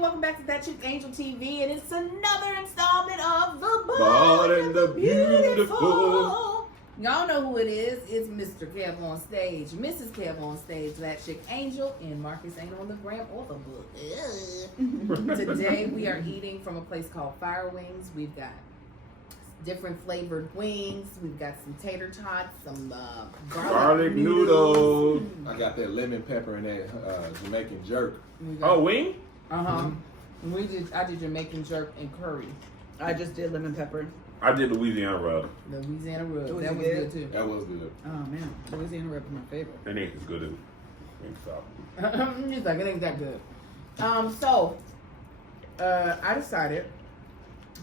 and welcome back to That Chick Angel TV, and it's another installment of The Bold and the Beautiful. Y'all know who it is. It's Mr. Kev on stage, Mrs. Kev on stage, That Chick Angel, and Marcus ain't on the gram or the book. Today we are eating from a place called Fire Wings. We've got different flavored wings. We've got some tater tots, some Garlic noodles. I got that lemon pepper and that Jamaican jerk. Oh, wing? I did Jamaican jerk and curry. I just did lemon pepper. I did Louisiana rub. The Louisiana rub. Was That it was good too. That was good. Oh man, Louisiana rub is my favorite. It ain't as good as Wingstop. He's like, it ain't that good. So I decided,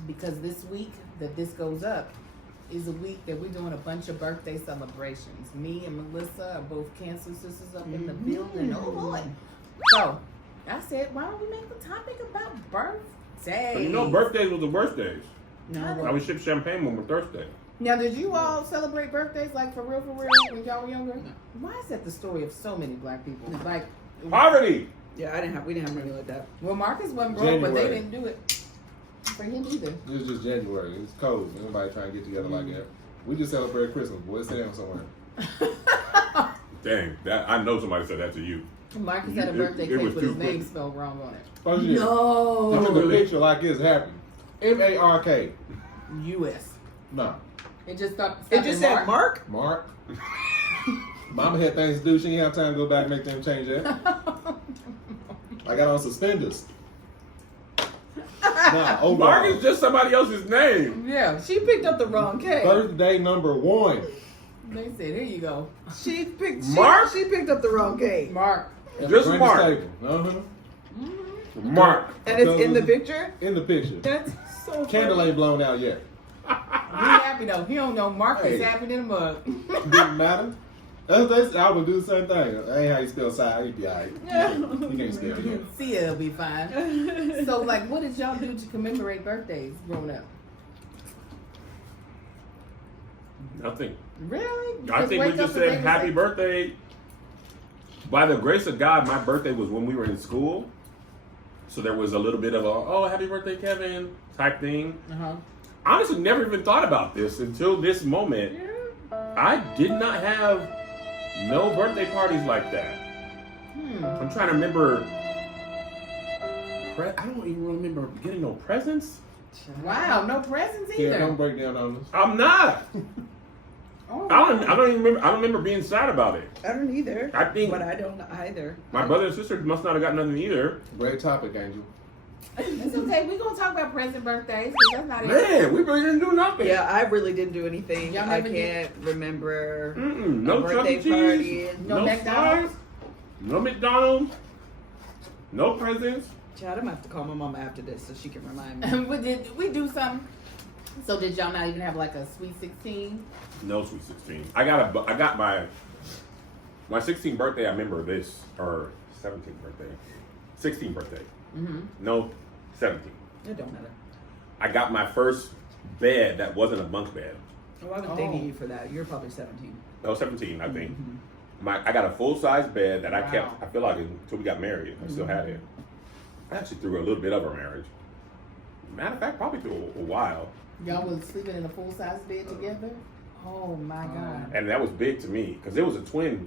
because this week that this goes up is a week that we're doing a bunch of birthday celebrations. Me and Melissa are both cancer sisters up in the building. Oh boy. So I said, why don't we make the topic about birthdays? So you know birthdays was the worst days. No. I would ship champagne when we're thirsty. Now, did you all celebrate birthdays, like for real, when y'all were younger? No. Why is that the story of so many black people? Like, Poverty! Yeah, we didn't have money like that. well, Marcus wasn't broke, but they January. didn't do it for him either. It was just January. It's cold. Nobody trying to get together like that. We just celebrated Christmas, boy. Sit down somewhere. Dang, I know somebody said that to you. Marcus had a It- birthday it cake was with too his name quick. spelled wrong on it. Oh, yeah. They took a No. picture like this happened. M-A-R-K. U.S. No. It just stopped. It just said Mark. Mark. Mama had things to do. She didn't have time to go back and make them change that. I got on suspenders. Nah, overall. Mark is just somebody else's name. Yeah. She picked up the wrong cake. Birthday number 1. They said, here you go. She picked up the wrong cake. Mark. At Just the Mark. table. Mark. And it's in the picture? In the picture. That's so Candle ain't blown out yet. He happy though. He don't know Mark is Hey. happy in the mug. Didn't matter. That's, I would do the same thing. That ain't how you spell side. You'd be alright. You can't spell it. See, it'll be fine. So, like, what did y'all do to commemorate birthdays growing up? Nothing. Really? I think we wake just up and they said would happy say- birthday. By the grace of God, my birthday was when we were in school. So there was a little bit of a, oh, happy birthday, Kevin, type thing. Uh-huh. Honestly, never even thought about this until this moment. I did not have no birthday parties like that. I'm trying to remember. I don't even remember getting no presents. Wow, no presents Yeah, either. don't break down on us. I'm not. Oh, I don't even remember. I don't remember being sad about it. I don't either. I think- But I don't either. My brother and sister must not have got nothing either. Great topic, Angel. It's okay. We're going to talk about present birthdays, because that's not it. Man, we really didn't do nothing. Yeah, I really didn't do anything. Y'all I never can't remember No a Chuck birthday E. Cheese. party. No McDonald's? fries, no McDonald's. No presents. Chad, I'm gonna have to call my mama after this so she can remind me. But did we do something? So did y'all not even have like a sweet 16? No sweet 16. I got my 16th birthday. I remember this, or 17th birthday, 16th birthday. No, 17th. It don't matter. I got my first bed that wasn't a bunk bed. Oh, I was dating you for that. You're probably 17. No, 17, I think. I got a full size bed that I Wow. kept. I feel like until we got married, I still had it. I actually threw a little bit of our marriage. Matter of fact, probably through a while. Y'all was sleeping in a full-size bed together? Oh my God. And that was big to me because it was a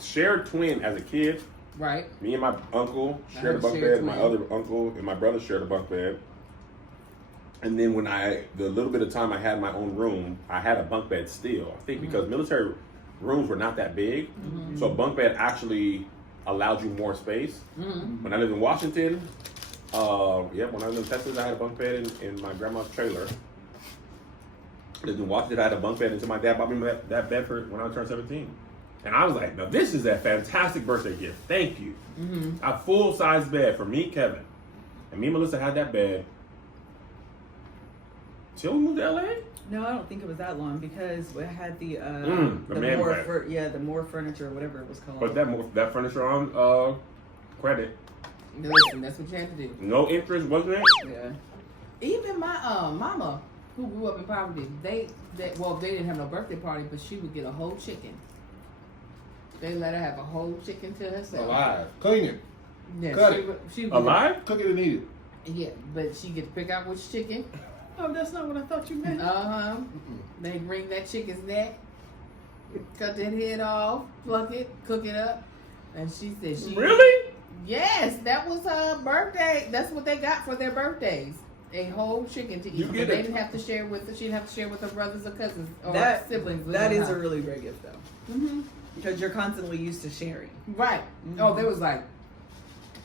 shared twin as a kid. Right. Me and my uncle I shared a heard bunk shared bed. My twin. other uncle and my brother shared a bunk bed. And then when the little bit of time I had my own room, I had a bunk bed still. I think because military rooms were not that big. So a bunk bed actually allowed you more space. When I lived in Washington, when I lived in Texas, I had a bunk bed in my grandma's trailer. Lived in Washington, I had a bunk bed until my dad bought me that bed for when I turned 17. And I was like, now this is a fantastic birthday gift. Thank you. A full-size bed for me, Kevin. And me and Melissa had that bed till we moved to LA. No, I don't think it was that long because we had the man more bed. the more furniture, whatever it was called. Put that furniture on credit. Listen, that's what you had to do. No interest, wasn't it? Yeah. Even my mama, who grew up in poverty, they didn't have no birthday party, but she would get a whole chicken. They let her have a whole chicken to herself. Alive. Clean it. Yeah, Cut she Alive? Cook it and eat it. Yeah, but she get to pick out which chicken. Oh, that's not what I thought you meant. They bring that chicken's neck, cut that head off, pluck it, cook it up, and she said she Really? Yes, that was her birthday. That's what they got for their birthdays. A whole chicken to eat. But they didn't have to share with she didn't have to share with her brothers or cousins or siblings. That is a really great gift though. Mm-hmm. Because you're constantly used to sharing. Right. Mm-hmm. Oh, there was like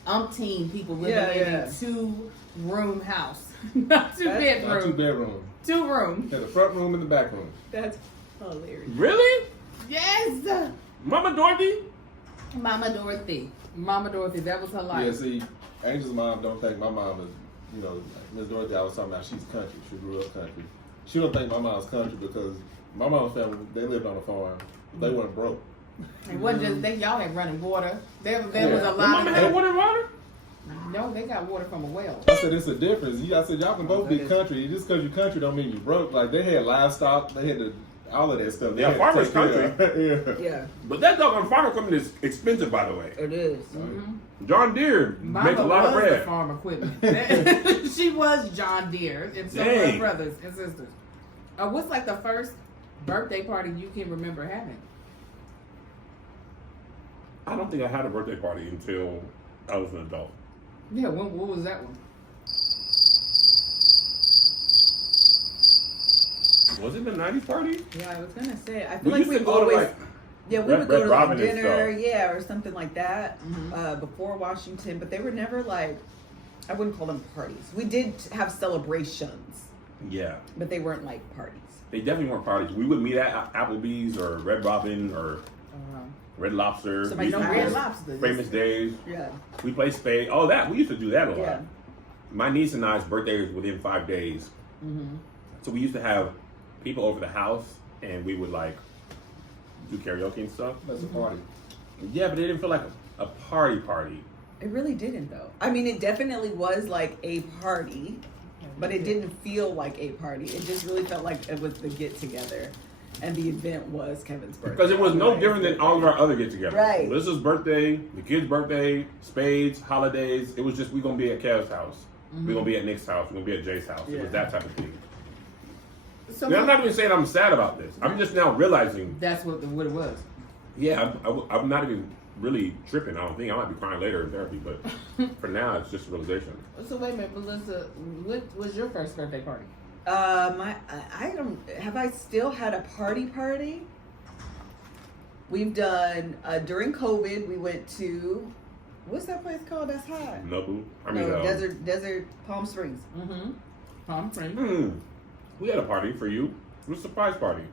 umpteen people living in a 2-room house. Not two Not 2 bedroom. bedrooms. 2 room. Yeah, the front room and the back room. That's hilarious. Really? Yes. Mama Dorothy? Mama Dorothy. Mama Dorothy. That was her life. Yeah, see, Angel's mom don't think my mom is, you know, like Miss Dorothy I was talking about, she's country. She grew up country. She don't think my mom's country because my mom's family, they lived on a farm. They weren't broke. It wasn't just they. Y'all had running water. There was a Your lot mama of had water? No, they got water from a well. I said it's a difference. I said y'all can both be country. Just because you're country don't mean you're broke. Like they had livestock, they had all of that stuff. They Yeah, had to farmers take care country. of. Yeah, But that doggone farm equipment is expensive, by the way. it is. Mm-hmm. John Deere Mama makes a lot of was the bread. farm equipment. She was John Deere and so were her Dang. brothers and sisters. What's like the first birthday party you can remember having? I don't think I had a birthday party until I was an adult. Yeah, what was that one? Was it the 90s party? Yeah, I was gonna say. I feel We like used to we've go to, always. like, Yeah, we Red- would go Red to like Robin and dinner, stuff. yeah, or something like that Mhm. before Washington. But they were never like, I wouldn't call them parties. We did have celebrations, Yeah. but they weren't like parties. They definitely weren't parties. We would meet at Applebee's or Red Robin or Red Lobster. Somebody We used to know do Red Lobster. Famous Days. Yeah, We played spade. Oh, that. We used to do that a lot. yeah. My niece and I's birthday was within 5 days. Mm-hmm. So we used to have people over the house and we would like do karaoke and stuff. That's a party. Yeah, but it didn't feel like a party. It really didn't though. I mean, it definitely was like a party, but it didn't feel like a party. It just really felt like it was the get together, and the event was Kevin's birthday. Because it was no different than all of our other get-togethers. Right. Melissa's birthday, the kids' birthday, spades, holidays. It was just we gonna be at Kev's house. We're gonna be at Nick's house. We're gonna be at Jay's house. It Yeah. was that type of thing. So Now, I'm not even saying I'm sad about this. I'm just now realizing. that's what it was. Yeah, I'm not even really tripping. I don't think I might be crying later in therapy, but for now it's just a realization. So wait a minute, Melissa, what was your first birthday party? I don't. Have I still had a party? We've done during COVID. We went to what's that place called? That's hot. Nobu. Desert Palm Springs. Mm-hmm. Palm Springs. We had a party for you. It was a surprise party.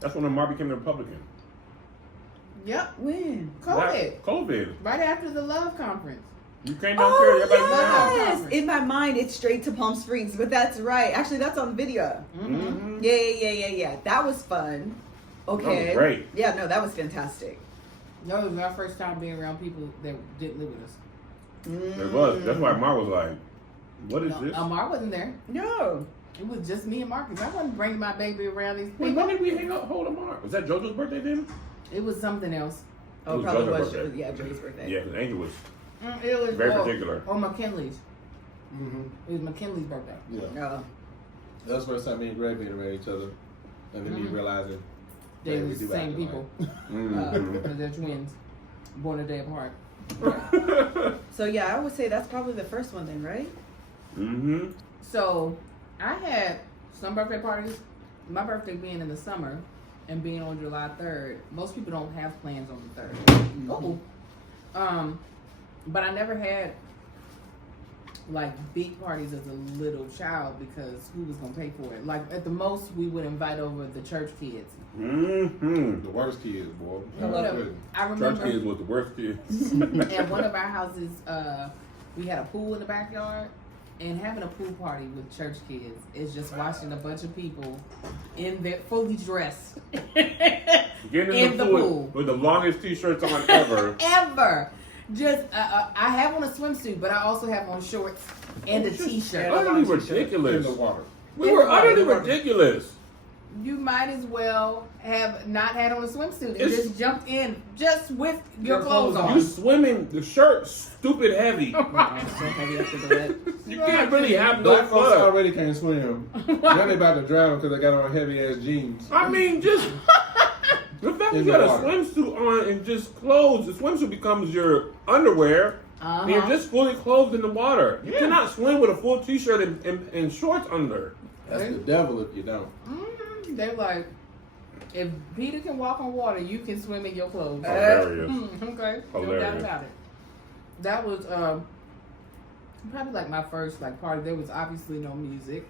That's when Lamar became a Republican. Yep. When? COVID. Right after the Love Conference. You came down there. Everybody was yes! down. In my mind, it's straight to Palm Springs, but that's right. Actually, that's on video. Mm-hmm. Yeah. That was fun. Okay. That was great. Yeah, no, that was fantastic. No, it was our first time being around people that didn't live with us. It was. That's why Mar was like, "What is No, this?" Amar wasn't there. No. It was just me and Marcus. I wasn't bringing my baby around these Wait, people. when did we hang out? Hold Amar. Was that JoJo's birthday then? It was something else. Oh, It was probably Joe's was. birthday. Yeah, Joe's birthday. Yeah, because Angel was. It was Very particular. Oh, McKinley's. Mm-hmm. It was McKinley's birthday. Yeah. No. That was the first time me and Greg being around each other. And then me realizing They we was do the same act people. Mhm. Because they're twins. Born a day apart. So yeah, I would say that's probably the first one then, right? Mhm. So I had some birthday parties. My birthday being in the summer and being on July 3rd. Most people don't have plans on the 3rd. Oh. But I never had like big parties as a little child because who was gonna pay for it? Like at the most we would invite over the church kids. Mhm. The worst kids, boy. And whatever. I Church remember kids was the worst kids. at one of our houses, we had a pool in the backyard, and having a pool party with church kids is just watching a bunch of people in their fully dressed Getting in the pool with the longest t-shirts on ever. ever. Just I have on a swimsuit, but I also have on shorts and a t-shirt. Utterly In ridiculous. the water. We In were the water. utterly ridiculous. you might as well have not had on a swimsuit and It's- just jumped in just with your clothes You on. swimming, the shirt stupid heavy. So heavy after that. You can't really have no Black folks fun. already can't swim. Now they about to drown because they got on heavy ass jeans. I mean, just the fact you In got the a water. swimsuit on and just clothes, the swimsuit becomes your underwear. And you're just fully clothed in the water. You cannot swim with a full t-shirt and shorts under. That's the devil if you don't. They're like, if Peter can walk on water, you can swim in your clothes. Hilarious. Okay, no doubt Hilarious. about it. That was probably like my first like party. There was obviously no music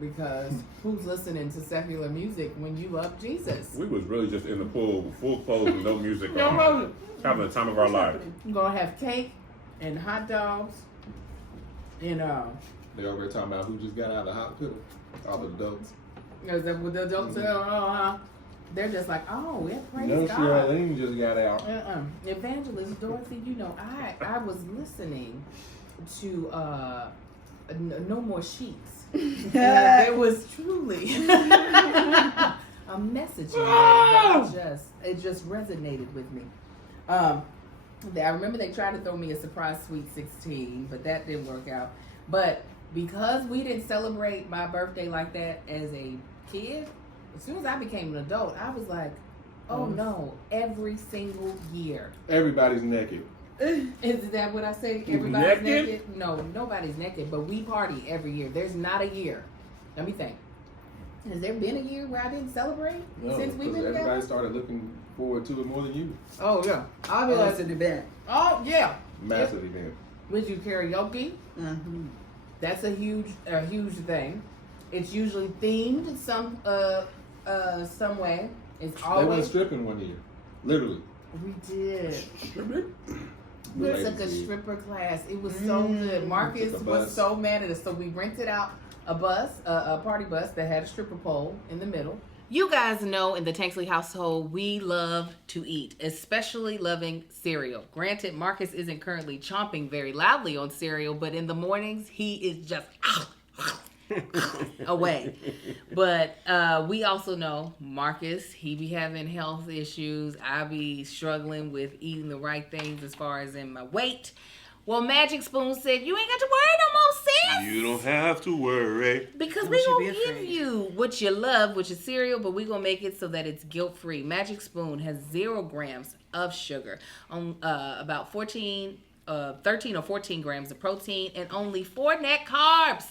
because who's listening to secular music when you love Jesus? We was really just in the pool with full clothes with no music No on. music. Having the time of our life. You're gonna have cake and hot dogs and They over there talking about who just got out of the hospital. All the adults. is that what the adults they're just like, oh, yeah, praise No, God. Charlene just got out. Evangelist Dorothy, you know, I was listening to No More Sheets. There was truly a message in there that it just resonated with me. I remember they tried to throw me a surprise Sweet 16, but that didn't work out. But because we didn't celebrate my birthday like that as a kid, as soon as I became an adult, I was like, oh no, every single year. Everybody's naked. Is that what I say? Everybody's naked? No, nobody's naked, but we party every year. There's not a year. Let me think. Has there been a year where I didn't celebrate No, since we've been because everybody together? started looking forward to it more than you. Oh yeah, I'll be Oh, like, it's an event. oh yeah. Massive event. We do karaoke. Mm-hmm. That's a huge thing. It's usually themed some way. It's They went always stripping one year. Literally. we did. We Ladies took a did. stripper class. It was so good. Marcus Took a was bus. so mad at us, so we rented out a bus, a party bus that had a stripper pole in the middle. You guys know in the Tanksley household, we love to eat, especially loving cereal. Granted, Marcus isn't currently chomping very loudly on cereal, but in the mornings, he is just away. But we also know Marcus, he be having health issues. I be struggling with eating the right things as far as in my weight. Well, Magic Spoon said, you ain't got to worry no more, sis. You don't have to worry. Because Don't we you gonna be give afraid. you what you love, which is cereal, but we gonna make it so that it's guilt-free. Magic Spoon has 0 grams of sugar, on about 13 or 14 grams of protein, and only 4 net carbs.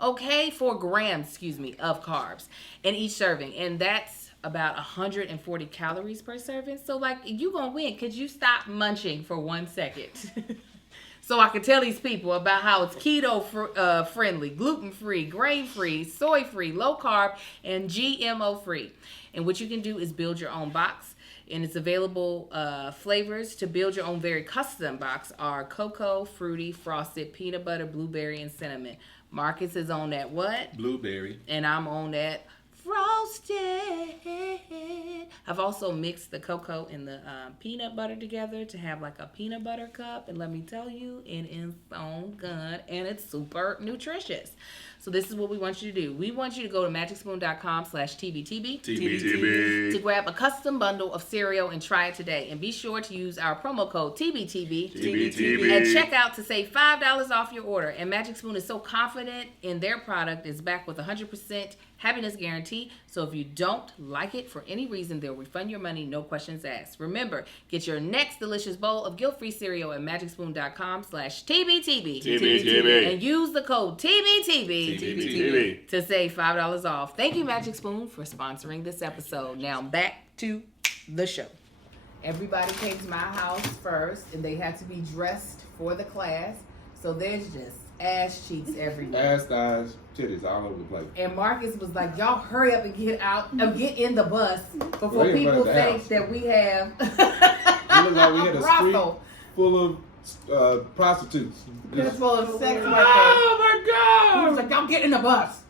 Okay, 4 grams, of carbs in each serving, and that's about 140 calories per serving. So, like, you gonna win. Could you stop munching for 1 second? So I can tell these people about how it's keto friendly, gluten-free, grain-free, soy-free, low-carb, and GMO-free. And what you can do is build your own box. And it's available flavors to build your own very custom box are cocoa, fruity, frosted, peanut butter, blueberry, and cinnamon. Marcus is on that what? Blueberry. And I'm on that frosted. I've also mixed the cocoa and the peanut butter together to have like a peanut butter cup. And let me tell you, it is so good and it's super nutritious. So this is what we want you to do. We want you to go to magicspoon.com/TBTB to grab a custom bundle of cereal and try it today. And be sure to use our promo code TBTB at checkout to save $5 off your order. And Magic Spoon is so confident in their product, it's backed with 100% happiness guarantee. So if you don't like it for any reason, they'll refund your money, no questions asked. Remember, get your next delicious bowl of guilt-free cereal at magicspoon.com/TBTB and use the code TBTB to save $5 off. Thank you, Magic Spoon, for sponsoring this episode. Now back to the show. Everybody came to my house first, and they had to be dressed for the class. So there's just ass cheeks everywhere. Ass, thighs, titties all over the place. And Marcus was like, y'all hurry up and get out, get in the bus before Well, he people was at the think house. that we have It looked like we had a street brothel. full of prostitutes. It's full of sex workers. Oh my He was God! like, y'all get in the bus.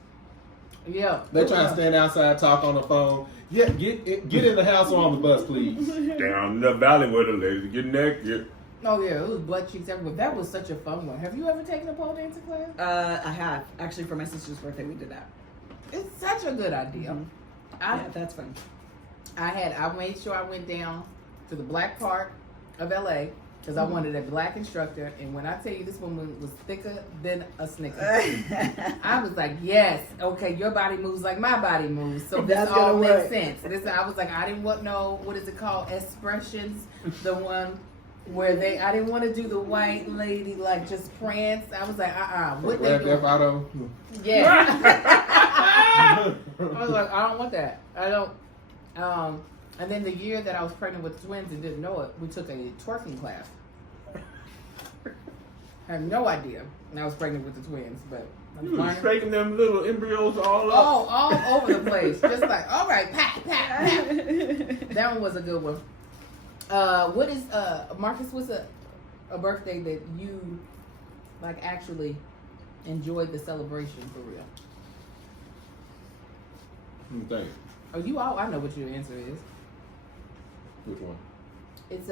Yeah. They try to stand outside, talk on the phone. Yeah, get in the house or on the bus, please. Down the valley where the ladies get naked. Oh yeah, it was butt cheeks everywhere. That was such a fun one. Have you ever taken a pole dancing class? I have. Actually, for my sister's birthday, we did that. It's such a good idea. Yeah, that's fun. I made sure I went down to the black part of LA because I wanted a black instructor. And when I tell you this woman was thicker than a Snicker, I was like, yes, okay, your body moves like my body moves. So this That's all gonna makes work. sense. I was like, I didn't want no, what is it called? Expressions. The one where I didn't want to do the white lady, like just prance. I was like, what they Grab doing? that auto. Yeah. I was like, I don't want that. I don't. And then the year that I was pregnant with twins and didn't know it, we took a twerking class. I had no idea. And I was pregnant with the twins, but I was You was learning. shaking them little embryos all up. Oh, all over the place. Just like, all right, pat, pat, pat. That one was a good one. What is Marcus? What's a birthday that you like actually enjoyed the celebration for real? Thank. Oh, you all. I know what your answer is. Which one? It's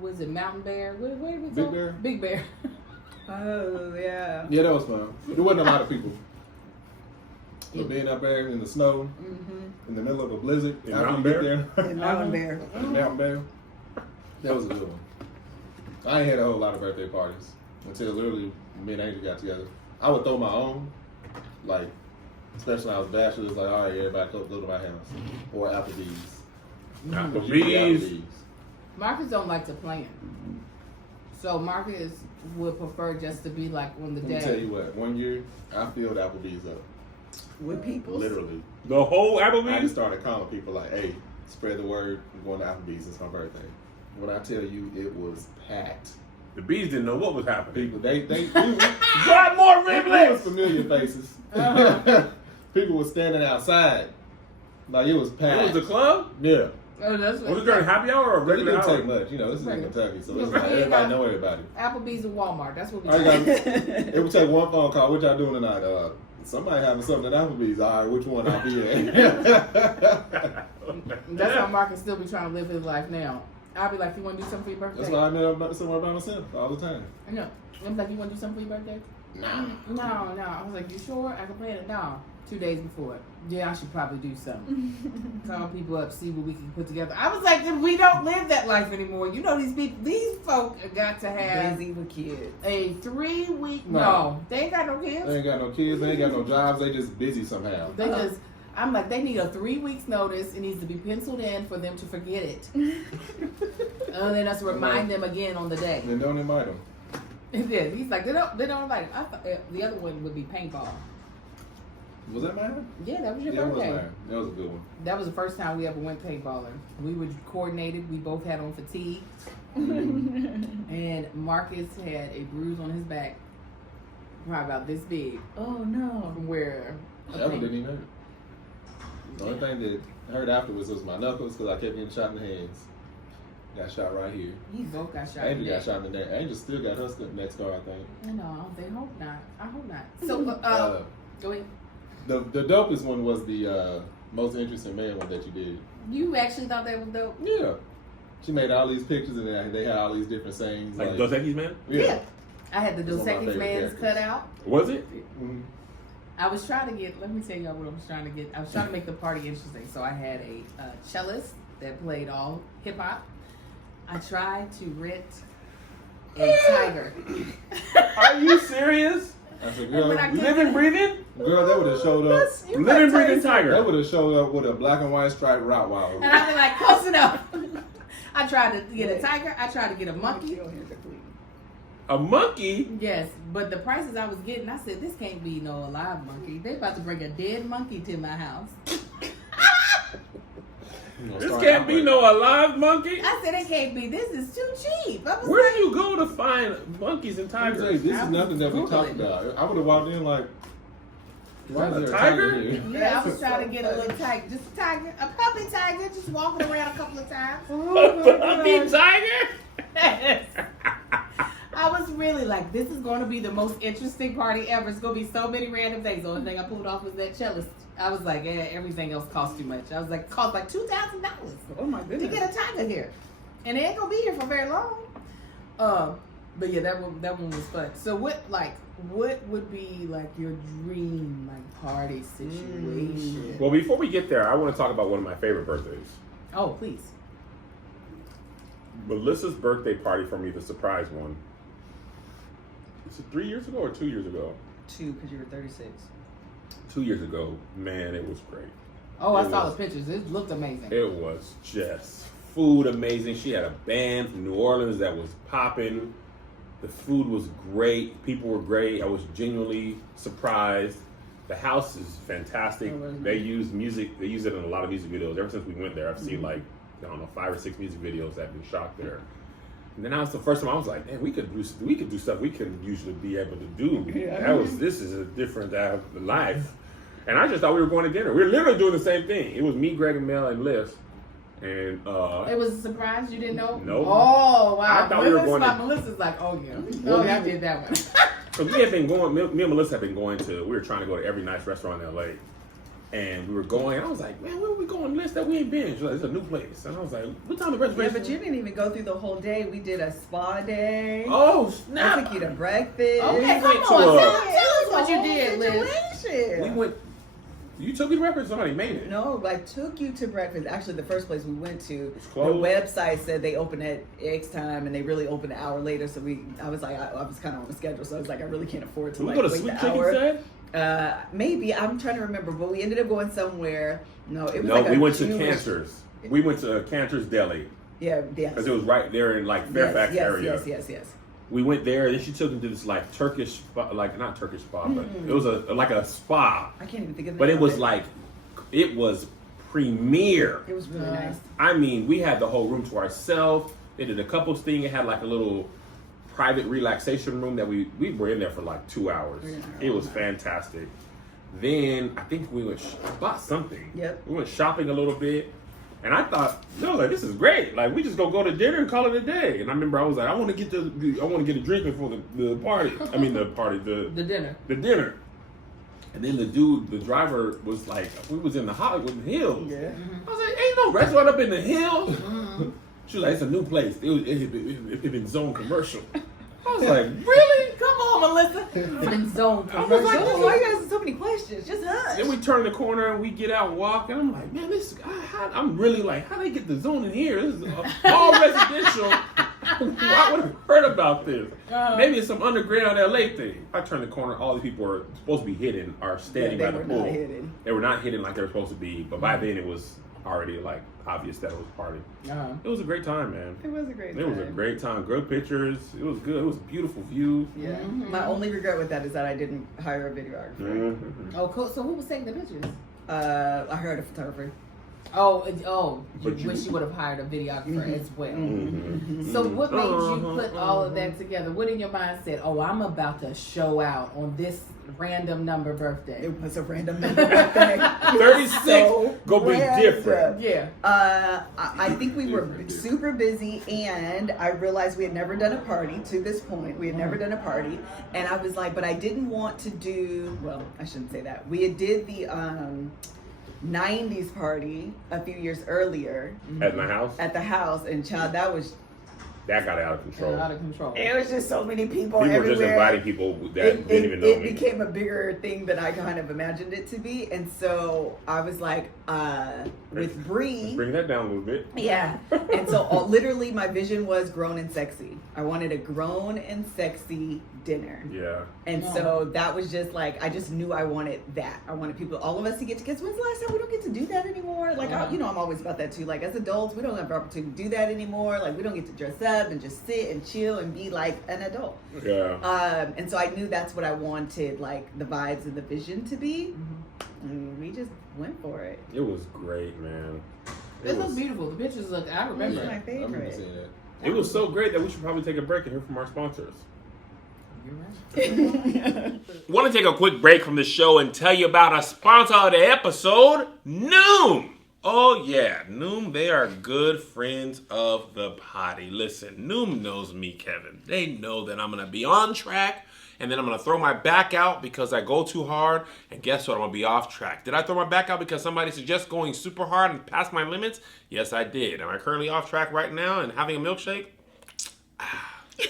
was it Mountain Bear? Where did we Big go? Bear? Big Bear. Oh, yeah. Yeah, that was fun. There wasn't a lot of people. So being up there in the snow, Mm-hmm. in the middle of a blizzard, In after Mountain you Bear? get there, And Mountain Bear. in Mountain Bear, that was a good one. I ain't had a whole lot of birthday parties until literally me and Angel got together. I would throw my own, like, especially when I was bachelor, it's like, all right, everybody go to my house. Or Applebee's. Applebee's. Marcus don't like to plan. So Marcus would prefer just to be like on the Let me tell you day. what, one year, I filled Applebee's up. With people. Literally. The whole I Applebee's? just started calling people like, hey, spread the word, I'm going to Applebee's, it's my birthday. When I tell you, it was packed. The bees didn't know what was happening. People, they Drop more it was riblets! familiar faces. People were standing outside. Like, it was It packed. was a club? Oh, Yeah. that's Was it during happy hour or But it regular didn't hour? take much. You know, this is in Right. Kentucky, so it's Yeah, like yeah. everybody know everybody. Applebee's and Walmart. That's what we I do. got, it would take one phone call. What y'all doing tonight? Somebody having something at Applebee's. All right, which one I'll be at? That's how Marcus still be trying to live his life now. I'll be like, you want to do something for your birthday? That's why I'm at somewhere by myself all the time. I know. I'm like, you want to do something for your birthday? Nah. No. I was like, you sure? I can plan it. No. 2 days before. Yeah, I should probably do something. Call people up, see what we can put together. I was like, we don't live that life anymore. You know, these folk got to have Busy with kids. a 3-week. No. No, they ain't got no They kids. ain't got no kids. They ain't got no jobs. They just busy somehow. They just. I'm like, they need a 3 weeks notice. It needs to be penciled in for them to forget it. And then us remind them again on the day. And don't invite them. Yeah, he's like, they don't invite him. I thought the other one would be paintball. Was that mine? Yeah, that was your Yeah, it was birthday. mine. That was a good one. That was the first time we ever went paintballing. We were coordinated. We both had on fatigue. And Marcus had a bruise on his back, probably about this big, Oh, no. from where. That one didn't even hurt. The only thing that hurt afterwards was my knuckles because I kept getting shot in the hands. Got shot right here. You both got shot. Angel in the got neck. shot in the neck. Angel still got her neck scar, I think. No, they hope not. I hope not. So, go ahead. The dopest one was the most interesting man one that you did. You actually thought that was dope? Yeah. She made all these pictures and they had all these different sayings. Like Dos Equis Man? Yeah. I had the That's Dos one of my Equis favorite man's cut characters. out. Was it? Mhm. I was trying to get, let me tell y'all what I was trying to get. I was trying to make the party interesting. So I had a cellist that played all hip hop. I tried to rent a tiger. Are you serious? I said, And when I girl, Living, breathing? that would have showed up. Living, breathing That tiger. would have showed up with a black and white striped Rottweiler. And I've been like, close enough. I tried to get a tiger. I tried to get a monkey. A monkey? Yes, but the prices I was getting, I said, this can't be no alive monkey. They about to bring a dead monkey to my house. This can't be no alive monkey. I said, it can't be. This is too cheap. I was Where like, do you go to find monkeys and I was like, tigers? this I is was nothing that we talked Googling. about. I would have walked in like, why Is is that there a a tiger? tiger here? yeah, I was trying to get a little tiger. Just a tiger. A puppy tiger. Just walking around a couple of times. A puppy tiger? I was really like, this is going to be the most interesting party ever. It's going to be so many random things. The only thing I pulled off was that cellist. I was like, yeah, everything else costs too much. I was like, cost like $2,000 Oh, my to goodness. get a tiger here. And it ain't going to be here for very long. But yeah, that one was fun. So what would be like your dream like party situation? Well, before we get there, I want to talk about one of my favorite birthdays. Oh, please. Melissa's birthday party for me, the surprise one. Is it 3 years ago or 2 years ago? 2, because you were 36. 2 years ago, man, it was great. Oh, I saw the pictures. It looked amazing. It was just food amazing. She had a band from New Orleans that was popping. The food was great. People were great. I was genuinely surprised. The house is fantastic. They use music. They use it in a lot of music videos. Ever since we went there, I've seen like, I don't know, 5 or 6 music videos that have been shot there. And then that was the first time I was like, man, we could do stuff we couldn't usually be able to do. This is a different life. And I just thought we were going to dinner. We were literally doing the same thing. It was me, Greg, and Mel, and Liz. And it was a surprise. You didn't know? No. Oh wow! I thought we were going to. Melissa's like, oh yeah, I did that one. So we had been going. Me and Melissa had been going to. We were trying to go to every nice restaurant in LA, and we were going. And I was like, man, where are we going? List that we ain't been. She's like, it's a new place. And I was like, what time the reservation? Yeah, but you didn't even go through the whole day. We did a spa day. Oh I snap! took you to breakfast. Okay, come went to on, a- tell us what you did, Liz. Situation. We went. You took me to breakfast. Somebody made it. No, I took you to breakfast. Actually, the first place we went to, the closed? website said they open at X time, and they really opened an hour later. So I was like, I was kind of on the schedule, so I was like, I really can't afford to Did we like go to wait Sweet the Chicken hour. Sad? Maybe I'm trying to remember, but we ended up going somewhere. No, it was No, like we a went to Jewish- Cantor's. We went to Cantor's Deli Yeah, yes. because it was right there in like Fairfax area. Yes. We went there, and then she took me to this like Turkish spa, like not Turkish spa, but it was like a spa. I can't even think of the But name it was of like, it was premier. It was really nice. I mean, we had the whole room to ourselves. They did a couples thing. It had like a little private relaxation room that we were in there for like 2 hours. Yeah. It was fantastic. Then I think we bought something. Yep. We went shopping a little bit. And I thought, no, like this is great. Like we just go to dinner and call it a day. And I remember I was like, I want to get a drink before the party. I mean the dinner. The dinner. And then the driver was like, we was in the Hollywood Hills. Yeah. I was like, ain't no restaurant up in the hills. She was like, it's a new place. It had been zone commercial. I was like, really? Come on, Melissa. It's been zone I was like, commercial. Why you guys have so many questions? Just hush. Then we turn the corner and we get out and walk, and I'm like, man, I'm really like, how they get the zone in here? This is all residential. I would have heard about this. Maybe it's some underground LA thing. I turn the corner, all these people are supposed to be hidden are standing by the pool. Not hidden. They were not hidden like they were supposed to be, but by then it was already like obvious that it was a party. It was a great time, man. It was a great time. It was a great time. Good pictures. It was good. It was a beautiful view. Yeah. My only regret with that is that I didn't hire a videographer. Mm-hmm. Oh, cool. So who was taking the pictures? I hired a photographer. You But you- wish you would have hired a videographer as well. Mm-hmm. So what made you put all of that together? What in your mind said, oh, I'm about to show out on this random number birthday? It was a random number birthday. 36 So go be random. different. Yeah. I think we were super busy, and I realized we had never done a party to this point. We had never done a party, and I was like, but I didn't want to do. Well, I shouldn't say that. We had did the 90s party a few years earlier At my house, at the house, and child, that got out of control. Out of control. it was just so many people People were everywhere. just inviting people that didn't even know It me. became a bigger thing than I kind of imagined it to be, and so I was like, with Bree. Bring that down a little bit. Yeah. And so literally my vision was grown and sexy. I wanted a grown and sexy dinner. Yeah. And so that was just like, I just knew I wanted that. I wanted people, all of us to get together. When's the last time we don't get to do that anymore? Like, I'm always about that too. Like as adults, we don't have the opportunity to do that anymore. Like we don't get to dress up and just sit and chill and be like an adult. Yeah. And so I knew that's what I wanted, like the vibes and the vision to be. And we just went for it. It was great, man. It looked beautiful. The pictures looked, I It was remember. my I remember favorite. seeing that. It was so great that we should probably take a break and hear from our sponsors. You're right. Want to take a quick break from the show and tell you about a sponsor of the episode, Noom. Oh yeah, Noom, they are good friends of the potty. Listen, Noom knows me, Kevin. They know that I'm going to be on track and then I'm going to throw my back out because I go too hard. And guess what? I'm going to be off track. Did I throw my back out because somebody suggests going super hard and past my limits? Yes, I did. Am I currently off track right now and having a milkshake?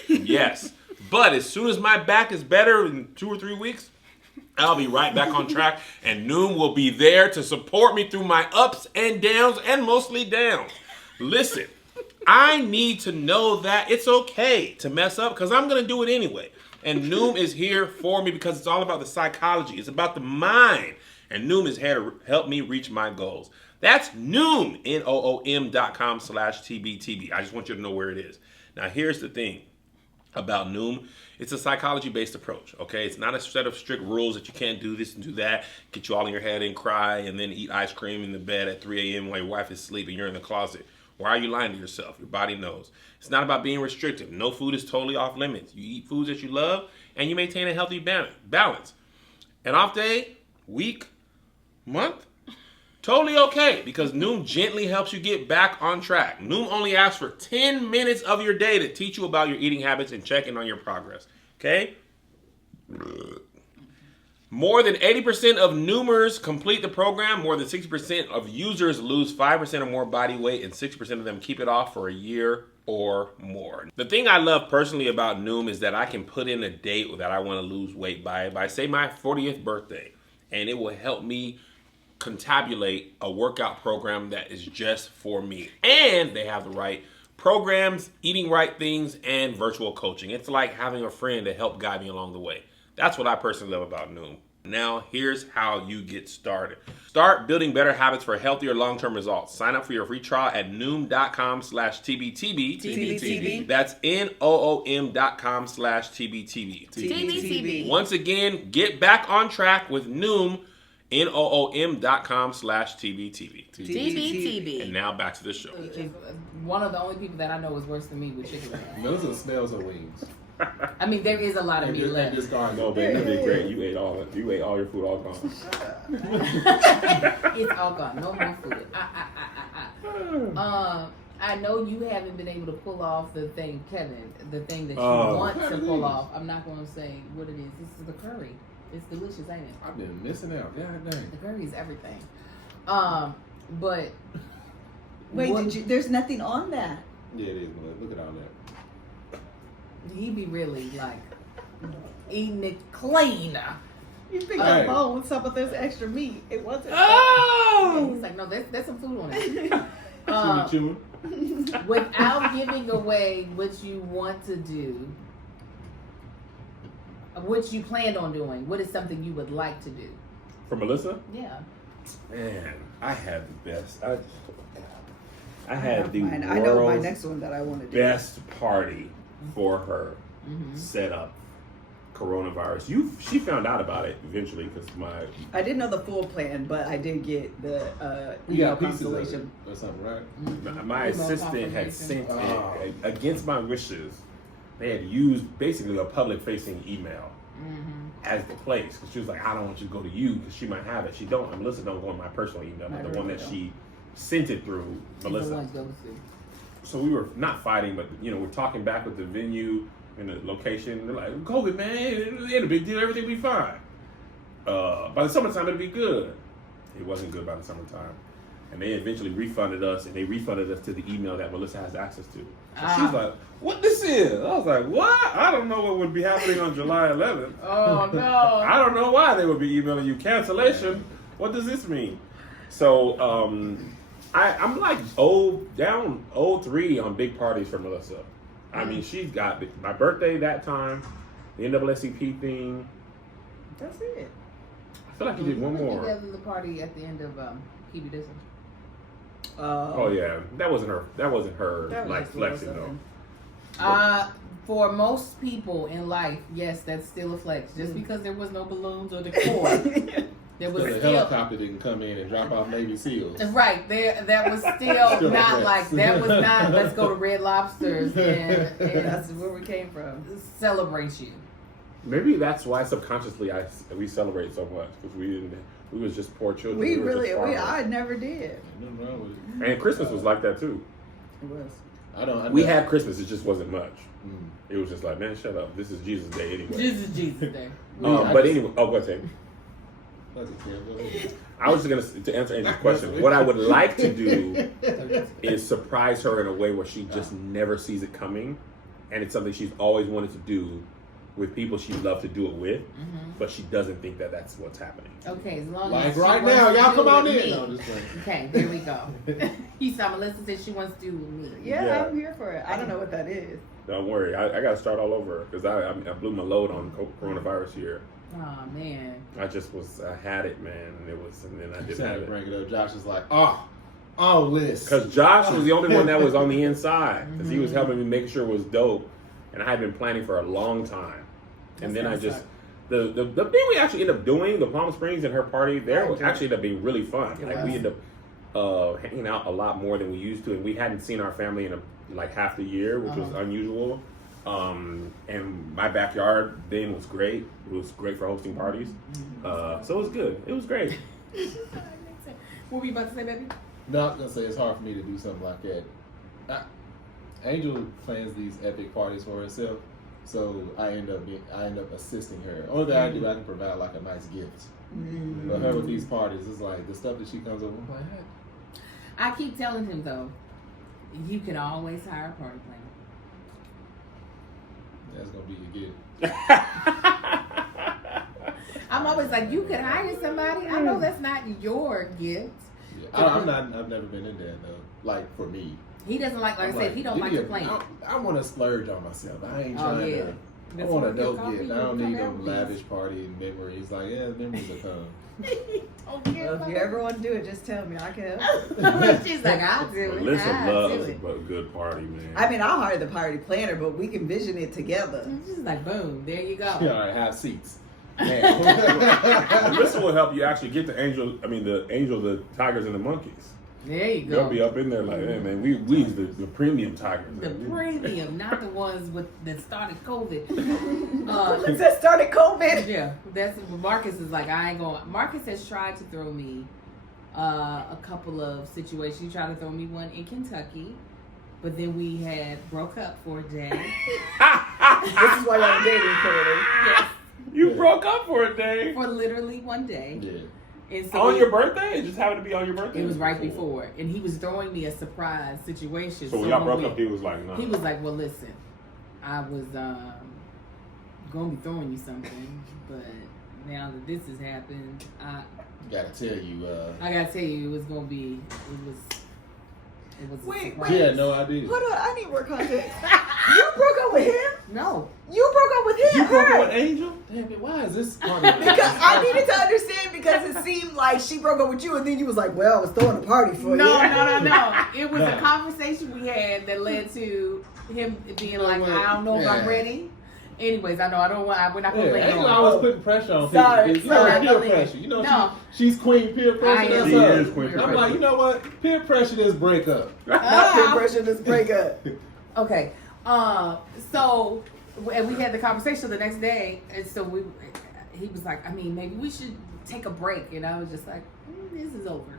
Yes. But as soon as my back is better in 2 or 3 weeks, I'll be right back on track, and Noom will be there to support me through my ups and downs, and mostly downs. Listen, I need to know that it's okay to mess up because I'm going to do it anyway. And Noom is here for me because it's all about the psychology. It's about the mind. And Noom is here to help me reach my goals. That's Noom, Noom.com/TBTB. I just want you to know where it is. Now, here's the thing about Noom. It's a psychology-based approach, okay? It's not a set of strict rules that you can't do this and do that, get you all in your head and cry, and then eat ice cream in the bed at 3 a.m. while your wife is asleep and you're in the closet. Why are you lying to yourself? Your body knows. It's not about being restrictive. No food is totally off limits. You eat foods that you love, and you maintain a healthy balance. An off day, week, month, totally okay, because Noom gently helps you get back on track. Noom only asks for 10 minutes of your day to teach you about your eating habits and check in on your progress. Okay? More than 80% of Noomers complete the program. More than 60% of users lose 5% or more body weight, and 6% of them keep it off for a year or more. The thing I love personally about Noom is that I can put in a date that I want to lose weight by say my 40th birthday, and it will help me contabulate a workout program that is just for me. And they have the right programs, eating right things, and virtual coaching. It's like having a friend to help guide me along the way. That's what I personally love about Noom. Now, here's how you get started. Start building better habits for healthier long-term results. Sign up for your free trial at Noom.com/TBTB. TBTB. That's NOOM.com/TBTB. TBTB. Once again, get back on track with Noom. NOOM.com/TBTB. TBTB. And now back to the show. One of the only people that I know is worse than me with chicken wings. Melissa smells her wings. I mean, there is a lot of meat left. No, babe, you did great. You ate all your food all gone. It's all gone. No more food. I know you haven't been able to pull off the thing, Kevin, the thing that you want to pull off. I'm not going to say what it is. This is the curry. It's delicious, ain't it? I've been missing out. God dang. The curry is everything. But Wait, there's nothing on that. Yeah, it is, but look at all that. he be really like eating it clean. You picked up bone, some of this extra meat. It wasn't. Oh! He's like, no, there's some food on it. Without giving away what you want to do, what you planned on doing, what is something you would like to do? For Melissa? Yeah. Man, I had the best. I had the I know my next one that I want to do. best party for her set up. Coronavirus. She found out about it eventually because I didn't know the full plan, but I did get the constellation or something, right? My assistant had sent it against my wishes. They had used basically a public-facing email as the place because she was like, I don't want you to go to you because she might have it. She don't. Melissa don't go on my personal email, but the one that she sent it through, Melissa. So we were not fighting, but we're talking back with the venue and the location. They're like, COVID, man, it ain't a big deal. Everything will be fine. By the summertime, it'll be good. It wasn't good by the summertime. And they eventually refunded us, and they refunded us to the email that Melissa has access to. So she's like, what this is? I was like, what? I don't know what would be happening on July 11th. Oh, no. I don't know why they would be emailing you cancellation. What does this mean? So I'm like down 0-3 on big parties for Melissa. I mean, she's got my birthday that time, the NAACP thing. That's it. I feel like you did one more. The party at the end of Keep It Distant. Oh yeah, that wasn't her like flexing though. For most people in life, yes, that's still a flex. Just because there was no balloons or decor, there was the still helicopter didn't come in and drop off Navy SEALs. Right there, that was still not like that was not. Let's go to Red Lobsters and that's where we came from. Celebrate you. Maybe that's why subconsciously we celebrate so much because we was just poor children. I never did. Nothing wrong with it. And Christmas was like that too. It was. We had Christmas, it just wasn't much. It was just like, man, shut up. This is Jesus Day anyway. Jesus Day. But anyway, go ahead. I was just to answer Angel's question. What I would like to do is surprise her in a way where she just never sees it coming, and it's something she's always wanted to do with people she'd love to do it with, but she doesn't think that that's what's happening. Okay, as long Like as she right wants now, to y'all do come it on with in. me. No, I'm just playing. Okay, there we go. You saw Melissa said she wants to do it with me. Yeah, I'm here for it. I don't know what that is. Don't worry, I got to start all over because I blew my load on coronavirus here. Oh man. I had it, man, and then I Just didn't had have to it. bring it up. Josh is like, oh, Liz. Because Josh was the only one that was on the inside because he was helping me make sure it was dope, and I had been planning for a long time. And then I just the thing we actually ended up doing, the Palm Springs and her party there, actually ended up being really fun. Like we ended up hanging out a lot more than we used to, and we hadn't seen our family in like half the year, which was unusual. And my backyard then was great. It was great for hosting parties. So it was good. It was great. What were you about to say, baby? No, I was gonna say it's hard for me to do something like that. Angel plans these epic parties for herself, so I end up assisting her. Only thing I do, I can provide like a nice gift. But her with these parties, it's like the stuff that she comes up with. I'm like, hey. I keep telling him though, you can always hire a party planner. That's gonna be your gift. I'm always like, you could hire somebody. I know that's not your gift. Yeah, I've never been in that though. Like for me, He doesn't like I said, he don't like to plan. I want to splurge on myself. I ain't trying to. I That's want a what your dope coffee gift. I will don't come need no out with. lavish party and memories. Like, yeah, memories will come. Well, if you ever want to do it, just tell me. I can help. She's like, I'll do it. Melissa I'll do loves it. a good party, man. I mean, I'll hire the party planner, but we can vision it together. She's like, boom, there you go. All right, have seats. Melissa will help you actually get the the tigers, and the monkeys. There you go. They'll be up in there like, hey man, we the premium tigers. The premium, not the ones that started COVID. That started COVID. Yeah, that's what Marcus is like. I ain't going. Marcus has tried to throw me a couple of situations. He tried to throw me one in Kentucky, but then we had broke up for a day. This is why y'all dating, clearly. Yes, You broke up for a day. for literally one day. Yeah. And so On your birthday? It just happened to be on your birthday? it was right before, and he was throwing me a surprise situation. So when y'all broke up, he was like, no. He was like, well, listen, I was gonna be throwing you something, but now that this has happened, I Gotta tell you. gotta tell you, it was a Wait, surprise. She had no idea. Hold on, I need more context. You broke up with him? No, You broke up with him? You broke her. up with Angel? Damn it, why is this part of Because I needed to understand because it seemed like she broke up with you and then you was like, well, I was throwing a party for you. no. It was a conversation we had that led to him being like, I don't know if I'm ready. Anyways, I know I don't want. We're not gonna lay Angel on. always putting pressure on people. Sorry, You know, sorry. peer pressure. You know, No. she's queen peer pressure. I That's am. She her. is queen peer I'm pressure. like, you know what? Peer pressure this breakup. Not peer pressure, this breakup. Okay. So, and we had the conversation the next day, and so he was like, I mean, maybe we should take a break, and I was just like, this is over.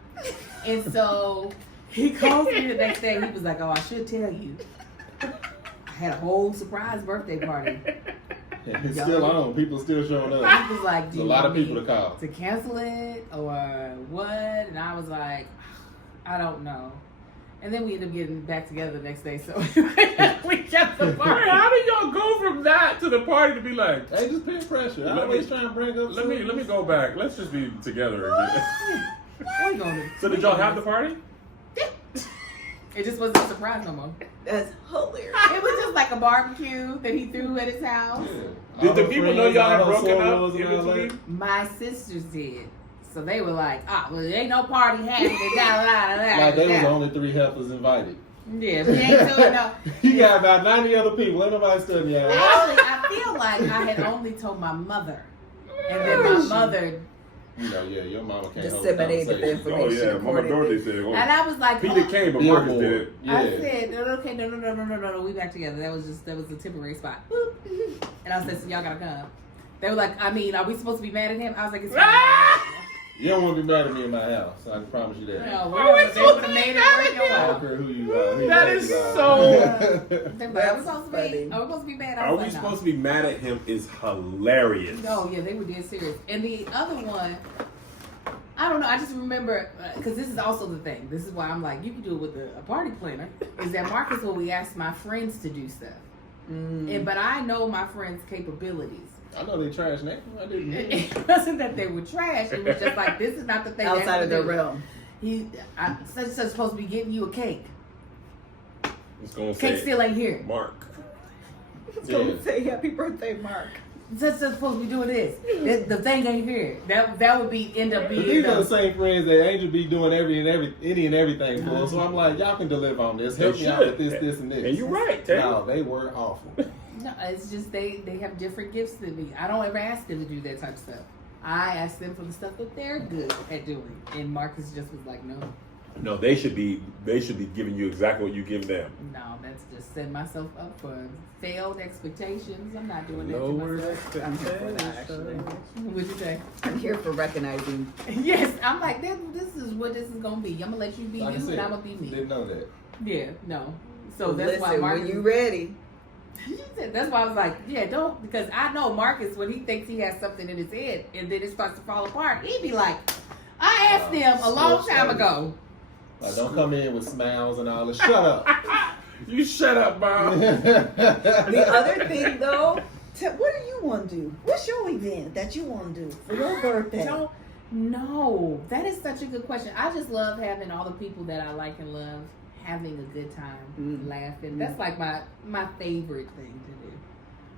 And so he calls me the next day. He was like, oh, I should tell you, I had a whole surprise birthday party. And it's still on. People still showing up. He was like, do There's a you lot want of people me to call. to cancel it or what? And I was like, I don't know. And then we ended up getting back together the next day, so we kept the party. How did y'all go from that to the party to be like, Hey, just peer pressure. I Let always me- trying to bring up. let me go back. Let's just be together again. What you gonna do? So did y'all have the party? It just wasn't a surprise no more. That's hilarious. It was just like a barbecue that he threw at his house. Did the people know y'all had broken up in Like, between? My sisters did. So they were like, well, there ain't no party happening. they was the only 3 heifers invited. Yeah, we ain't doing no. You got about 90 other people. Ain't nobody studying y'all. Actually, I feel like I had only told my mother. And then my mother, You know, yeah, your mama can't Disseminated hold the the conversation. Oh information. yeah, Mama Dorothy said. and I was like, Peter came, but Marcus did it. Yeah. I said, okay, no, we back together. That was a temporary spot. Boop. And I said, so y'all gotta come. They were like, I mean, are we supposed to be mad at him? I was like, it's fine. You don't want to be mad at me in my house. I can promise you that. No, Are we they supposed would've to be made it mad work at your I don't out. care who you That talk is about. so. They were like, are we supposed to be? Are we supposed to be mad? I Are was we like, supposed to be mad at him? Is hilarious. No, yeah, they were dead serious. And the other one, I don't know. I just remember because this is also the thing. This is why I'm like, you can do it with a party planner. Is that Marcus will we ask my friends to do stuff. But I know my friends' capabilities. I know they trash now. I didn't. It wasn't that they were trash. It was just like, this is not the thing. Outside of their realm. Such supposed to be getting you a cake. It's gonna Cake say still ain't here. Mark. It's going to say happy birthday, Mark. Such supposed to be doing this. The thing ain't here. That would be end up being. But these are the same friends that Angel be doing any and everything for. So I'm like, y'all can deliver on this. Help me out with this, and this. And you're right, Taylor. No, they were awful. No, it's just they have different gifts than me. I don't ever ask them to do that type of stuff. I ask them for the stuff that they're good at doing. And Marcus just was like, no. No, they should be giving you exactly what you give them. No, that's just setting myself up for failed expectations. I'm not doing that No to words. myself. I'm here for that, actually. What'd you say? I'm here for recognizing. Yes, I'm like, this is what this is gonna be. I'm gonna let you be Like I you, said, and I'm gonna be me. Didn't know that. Yeah, no. So that's why Listen, Marcus. when you ready. She said, that's why I was like, yeah, don't, because I know Marcus, when he thinks he has something in his head and then it starts to fall apart, he'd be like, I asked them a long time ago. Like, don't come in with smiles and all this. Shut up. You shut up, Mom. The other thing, though, what do you want to do? What's your event that you want to do for your birthday? Don't, no, that is such a good question. I just love having all the people that I like and love having a good time, laughing. That's like my favorite thing to do.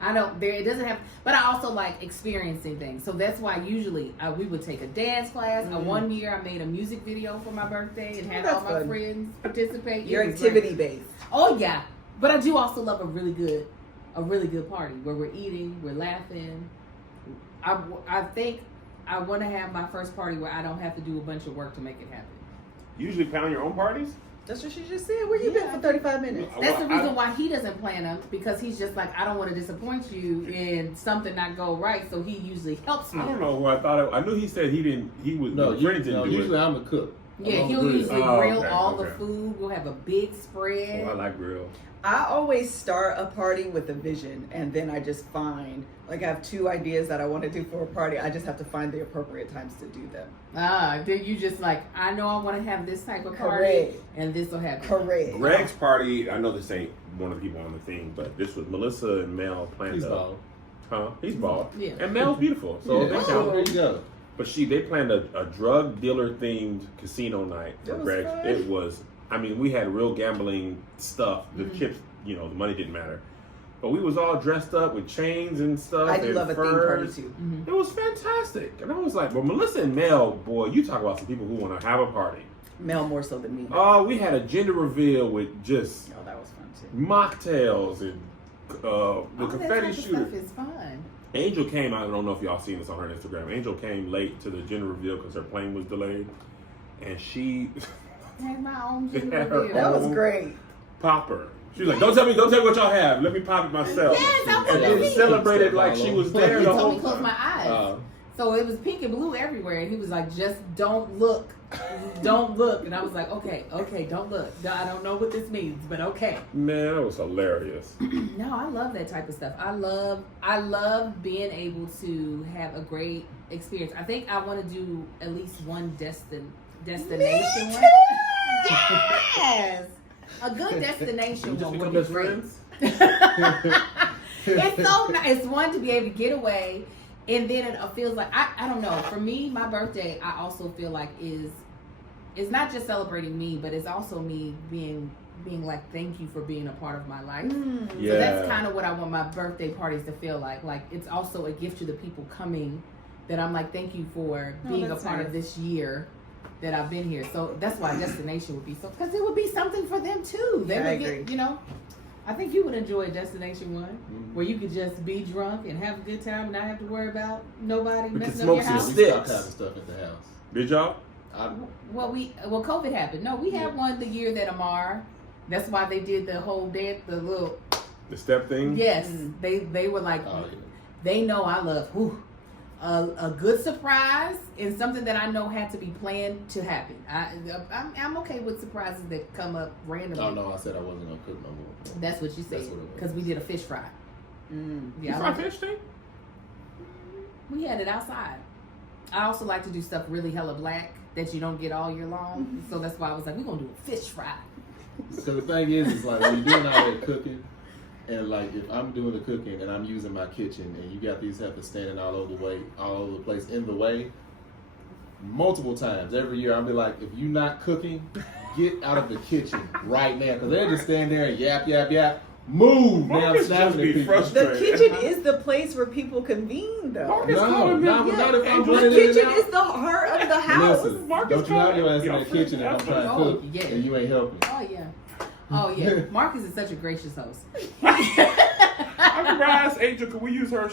I don't, it doesn't have, but I also like experiencing things. So that's why usually we would take a dance class. One year I made a music video for my birthday and had all my friends participate. You're activity based. Oh yeah, but I do also love a really good party where we're eating, we're laughing. I think I want to have my first party where I don't have to do a bunch of work to make it happen. You usually plan your own parties? That's what she just said. Where you been for 35 minutes? That's the reason why he doesn't plan them, because he's just like, I don't want to disappoint you and something not go right, so he usually helps me. I don't know who I thought I knew he said he didn't. He was usually I'm a cook. Yeah, he'll usually grill all the food. We'll have a big spread. Oh, I like grill. I always start a party with a vision, and then I just find, like, I have 2 ideas that I want to do for a party. I just have to find the appropriate times to do them. Then you just like, I know I want to have this type of party, Correct. and this will happen. Correct. Greg's party, I know this ain't one of the people on the thing, but this was Melissa and Mel planned. He's bald. Huh? He's bald. Yeah. And Mel's beautiful. So Yeah, they there count. you go. But they planned a drug dealer themed casino night for It was Greg's. fun. It was, I mean, we had real gambling stuff. The chips, the money didn't matter. But we was all dressed up with chains and stuff. I do and love a theme party too. It was fantastic. And I was like, well, Melissa and Mel, boy, you talk about some people who want to have a party. Mel more so than me. Oh, we had a gender reveal with just Oh, that was fun too. mocktails and the All confetti that type of shooter. stuff is fun. Angel came, I don't know if y'all seen this on her Instagram. Angel came late to the gender reveal because her plane was delayed. And she I had my own gym Had her reveal. That was own great. popper. She was like, don't tell me what y'all have. Let me pop it myself. Yes, I And wanted then to. celebrated like she was there He the told whole me to close time. my eyes. So it was pink and blue everywhere. And he was like, just don't look. Don't look. And I was like, okay, don't look. I don't know what this means, but okay. Man, that was hilarious. No, I love that type of stuff. I love being able to have a great experience. I think I want to do at least one destination one. Yes! A good destination We just one would become be best great. friends? It's so nice. It's one to be able to get away, and then it feels like I don't know. For me, my birthday, I also feel like is not just celebrating me, but it's also me being like, thank you for being a part of my life. Yeah. So that's kind of what I want my birthday parties to feel like. Like, it's also a gift to the people coming, that I'm like, thank you for being a that's part nice. of this year that I've been here. So that's why destination would be so, because it would be something for them too. They I would get, agree. I think you would enjoy destination one, where you could just be drunk and have a good time and not have to worry about nobody We could messing up smoke your some house. We stopped Sticks. having stuff at the house. Did y'all? Well, COVID happened. No, we had one the year that Amar. That's why they did the whole dance, the little. The step thing? Yes, they were like, Oh, yeah. they know I love a good surprise and something that I know had to be planned to happen. I'm okay with surprises that come up randomly. Oh no, I said I wasn't gonna cook no more. That's what you said, That's what it was. because we did a fish fry. You Yeah, fry fish thing? we had it outside. I also like to do stuff really hella black that you don't get all year long. So that's why I was like, we're gonna do a fish fry. So the thing is like when you're doing all that cooking, And like if I'm doing the cooking and I'm using my kitchen and you got these heifers standing all over the place in the way, multiple times every year I'll be like, if you're not cooking, get out of the kitchen right now, because they'll just stand there and yap yap yap. Move now, Marcus snapping just at be people. frustrated. The kitchen is the place where people convene, though. Marcus No, calling not them- if I'm Angel- running The in and kitchen out. is the heart of the house. Listen, Marcus don't you have your ass in calling- that kitchen and I'm trying to Oh, cook yeah. and you ain't helping. Oh yeah. Oh yeah. Marcus is such a gracious host. I remember I asked Angel, could we use her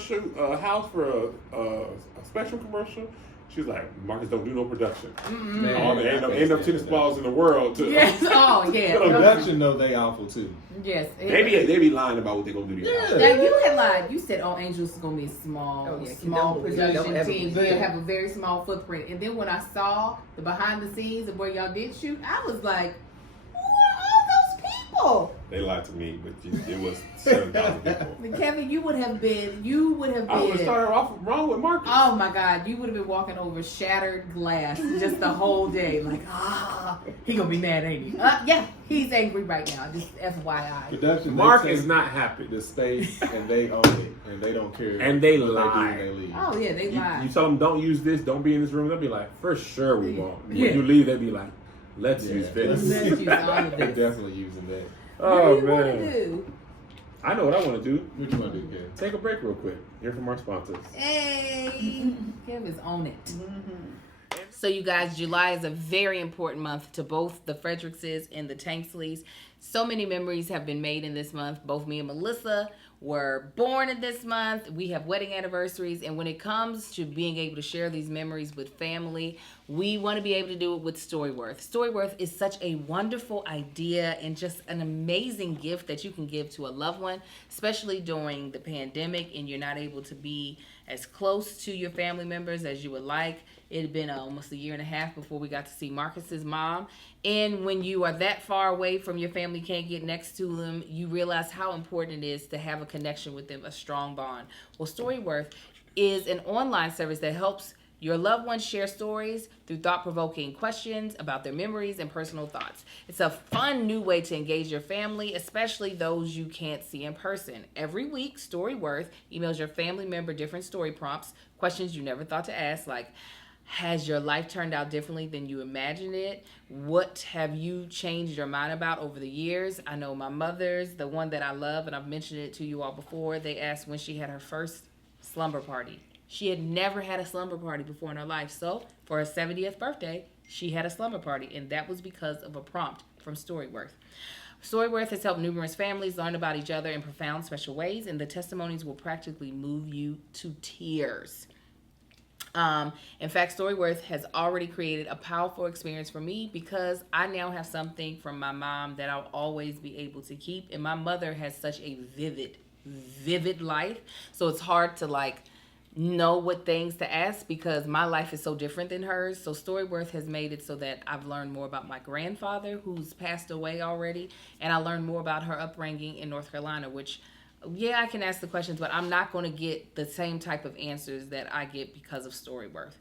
house for a special commercial? She's like, Marcus don't do no production. Man, Oh, there ain't no tennis balls in the world. To, Yes. Oh yeah. Production, though, they awful too. Yes. they be lying about what they gonna do to you. Yeah. Now you had lied. You said, "Oh, Angel's gonna be a small, Oh, yeah. small Don't production ever team. do We'll that. have a very small footprint." And then when I saw the behind the scenes of where y'all did shoot, I was like, "Who are all those people?" They lied to me, but it was 7,000 people. And Kevin, you would have been. I would have started off wrong with Marcus. Oh my God, you would have been walking over shattered glass just the whole day. Like, he gonna be mad, ain't he? Yeah, he's angry right now. Just FYI. Production, Mark they is take not happy. the space and they own it and they don't care. And they what lie. do when they leave. Oh yeah, they lied. You tell them don't use this, don't be in this room. They'll be like, for sure we won't. When Yeah. you leave, they'll be like, let's Yeah. use this. Let's use all of They're this. definitely using that. Oh What do you wanna man, do? I know what I want to do. What you want to do, Kev? Take a break real quick. Hear from our sponsors. Hey, Kev is on it. So you guys, July is a very important month to both the Fredericks and the Tanksleys. So many memories have been made in this month. Both me and Melissa were born in this month. We have wedding anniversaries. And when it comes to being able to share these memories with family, we want to be able to do it with StoryWorth. StoryWorth is such a wonderful idea and just an amazing gift that you can give to a loved one, especially during the pandemic and you're not able to be as close to your family members as you would like. It had been almost a year and a half before we got to see Marcus's mom. And when you are that far away from your family, can't get next to them, you realize how important it is to have a connection with them, a strong bond. Well, StoryWorth is an online service that helps your loved ones share stories through thought-provoking questions about their memories and personal thoughts. It's a fun new way to engage your family, especially those you can't see in person. Every week, StoryWorth emails your family member different story prompts, questions you never thought to ask, like, has your life turned out differently than you imagined it? What have you changed your mind about over the years? I know my mother's, the one that I love, and I've mentioned it to you all before, they asked when she had her first slumber party. She had never had a slumber party before in her life. So for her 70th birthday, she had a slumber party, and that was because of a prompt from StoryWorth. StoryWorth has helped numerous families learn about each other in profound, special ways, and the testimonies will practically move you to tears. In fact, StoryWorth has already created a powerful experience for me because I now have something from my mom that I'll always be able to keep. And my mother has such a vivid life. So it's hard to know what things to ask because my life is so different than hers. So StoryWorth has made it so that I've learned more about my grandfather who's passed away already. And I learned more about her upbringing in North Carolina, which yeah, I can ask the questions, but I'm not going to get the same type of answers that I get because of StoryWorth.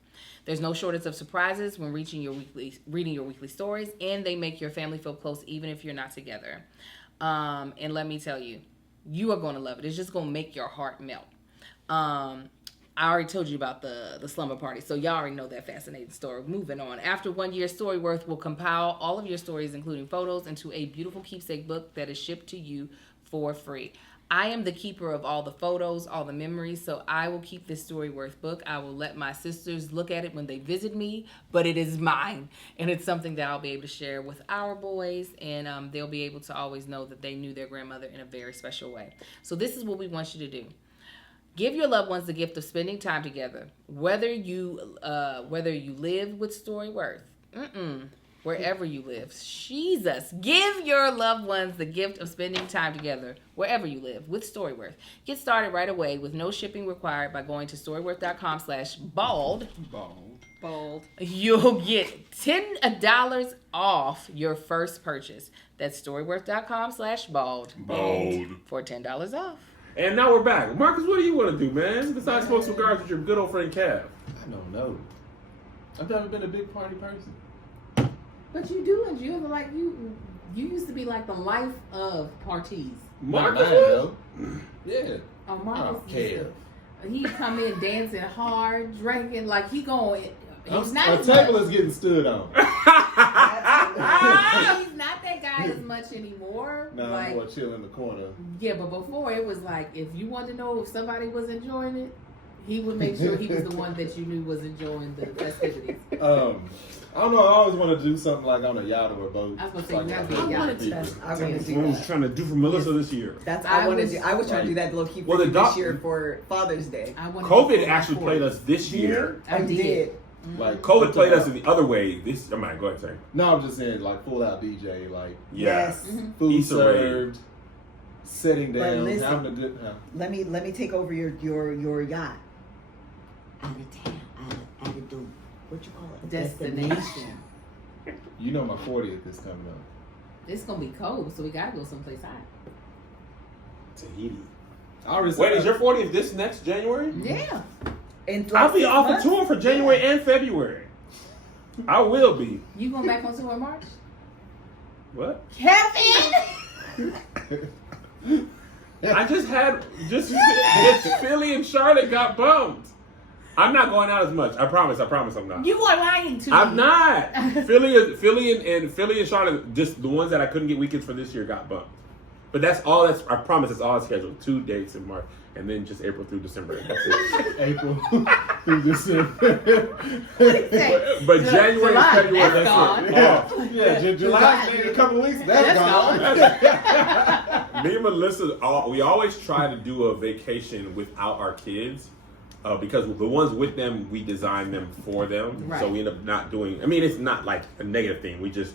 There's no shortage of surprises when reading your weekly stories, and they make your family feel close even if you're not together. And let me tell you, you are going to love it. It's just going to make your heart melt. I already told you about the slumber party, so y'all already know that fascinating story. Moving on. After 1 year, StoryWorth will compile all of your stories, including photos, into a beautiful keepsake book that is shipped to you for free. I am the keeper of all the photos, all the memories, so I will keep this StoryWorth book. I will let my sisters look at it when they visit me, but it is mine, and it's something that I'll be able to share with our boys, and they'll be able to always know that they knew their grandmother in a very special way. So this is what we want you to do. Give your loved ones the gift of spending time together, whether you live with StoryWorth. Wherever you live. Jesus. Give your loved ones the gift of spending time together wherever you live with StoryWorth. Get started right away with no shipping required by going to storyworth.com/bald. Bald. You'll get $10 off your first purchase. That's storyworth.com/bald. Bold. For $10 off. And now we're back. Marcus, what do you want to do, man? Besides smoke cigars with your good old friend Cav. I don't know. I've never been a big party person. But you do, and you used to be like the life of parties. Marcus Not mine, was? though. Yeah. Oh, I Marcus don't care. He come in dancing hard, drinking like he going. He's not A as table much. is getting stood on. He's not that guy as much anymore. Nah, like, I'm more chill in the corner. yeah, but before it was like if you wanted to know if somebody was enjoying it, he would make sure he was the one that you knew was enjoying the festivities. I don't know. I always want to do something like on a yacht or a boat. I was gonna say, Like, you have I to be wanted yacht. to. I want to do What I was that. trying to do for Melissa this year. That's I I wanted was- to. I was trying to do that low key Well, for the you this doc- year for Father's Day. I wanted COVID to actually played us this year. I did. Like COVID played us in the other way. This, I might go ahead and say. No, I'm just saying, like full out DJ, like Yeah. Yes. Mhm. food Easter served, sitting But down, listen, having a good time. Let me take over your yacht. Out of town, out of the what you call it? Destination. You know, my 40th is coming up. It's gonna be cold, so we gotta go someplace hot. Tahiti. I already Wait, said is your 40th this next January? Yeah. And I'll be 6 off the months? tour for January and February. I will be. You going back on tour in March? What? Kevin! I just Philly and Charlotte got bumped. I'm not going out as much. I promise I'm not. You are lying to me. I'm not. Philly and Charlotte, just the ones that I couldn't get weekends for this year got bumped. But I promise that's all scheduled. 2 dates in March. And then just April through December. That's it. April through December. But January and July, February, that's gone. it. Yeah, July, a couple of weeks, that's gone. Me and Melissa, we always try to do a vacation without our kids. Because the ones with them, we design them for them. Right. So we end up not doing, I mean, it's not like a negative thing. We just,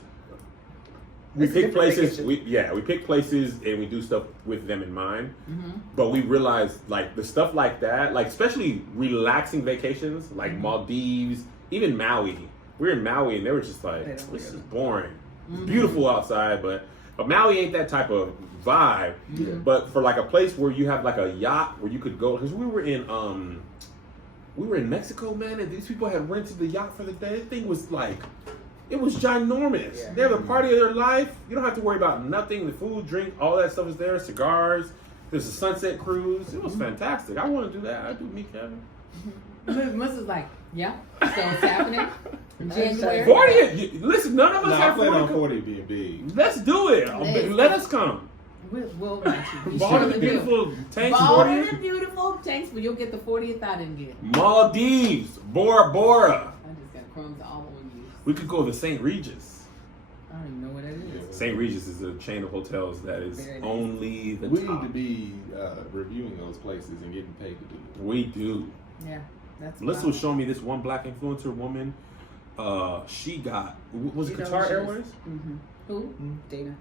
we It's a pick different places, vacation. we pick places and we do stuff with them in mind. Mm-hmm. But we realize, like, the stuff like that, like, especially relaxing vacations, like Mm-hmm. Maldives, even Maui. We were in Maui and they were just like, They don't this like is it. boring. It's Mhm. beautiful outside, but Maui ain't that type of vibe. Mhm. But for like a place where you have like a yacht where you could go, because we were in Mexico, man, and these people had rented the yacht for the day. The thing was like, it was ginormous. Yeah. They're the party of their life. You don't have to worry about nothing. The food, drink, all that stuff is there. Cigars. There's a sunset cruise. It was fantastic. I want to do that. I do meet Kevin. Melissa's like, yeah. So it's happening. January. 40. Listen, none of us No, I have plan on 40. 40 being big. Let's do it. Let us come. We'll let you. We Ball in the surely will. beautiful tanks. Ball in 40th. the beautiful tanks, but you'll get the 40th I didn't get. Maldives, Bora Bora. I just got crumbs all on you. We could go to St. Regis. I don't even know what that is. St. Regis is a chain of hotels that is Very nice. only the We top. need to be reviewing those places and getting paid to do it. We do. Yeah, that's Melissa wild. was showing me this one black influencer woman. She got, was it You know Qatar who she is? Airways? Mm-hmm. Who? Dana.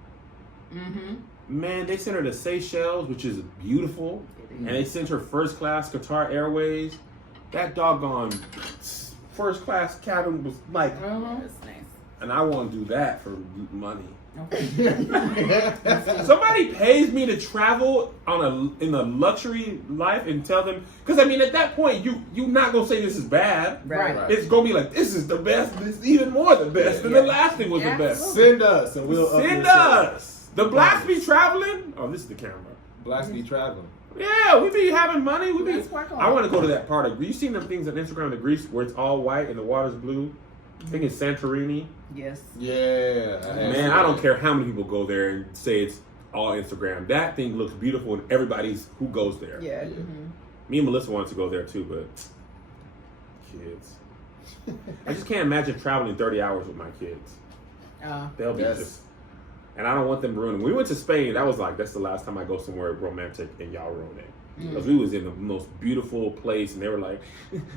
Mm-hmm. Man, they sent her to Seychelles, which is beautiful. And they sent her first class Qatar Airways. That doggone first class cabin was like, Uh-huh. That's nice. and I want to do that for money. Okay. Somebody pays me to travel in a luxury life and tell them, because I mean at that point you not gonna say this is bad. Right. Right. It's gonna be like, this is the best. This is even more the best than the last thing was Yeah. the best. Send us and we'll Send upload us. The blacks be traveling. Oh, this is the camera. Blacks be traveling. Yeah, we be having money. We be. Let's work on I it. want to go to that part of. You seen them things on Instagram in Greece where it's all white and the water's blue? I think it's Santorini. Yes. Yeah. Man, I don't care how many people go there and say it's all Instagram. That thing looks beautiful and everybody's who goes there. Yeah. Mm-hmm. Me and Melissa wanted to go there too, but kids. I just can't imagine traveling 30 hours with my kids. They'll be Yes. just. And I don't want them ruining. When we went to Spain, that's the last time I go somewhere romantic and y'all ruin it. Because we was in the most beautiful place and they were like,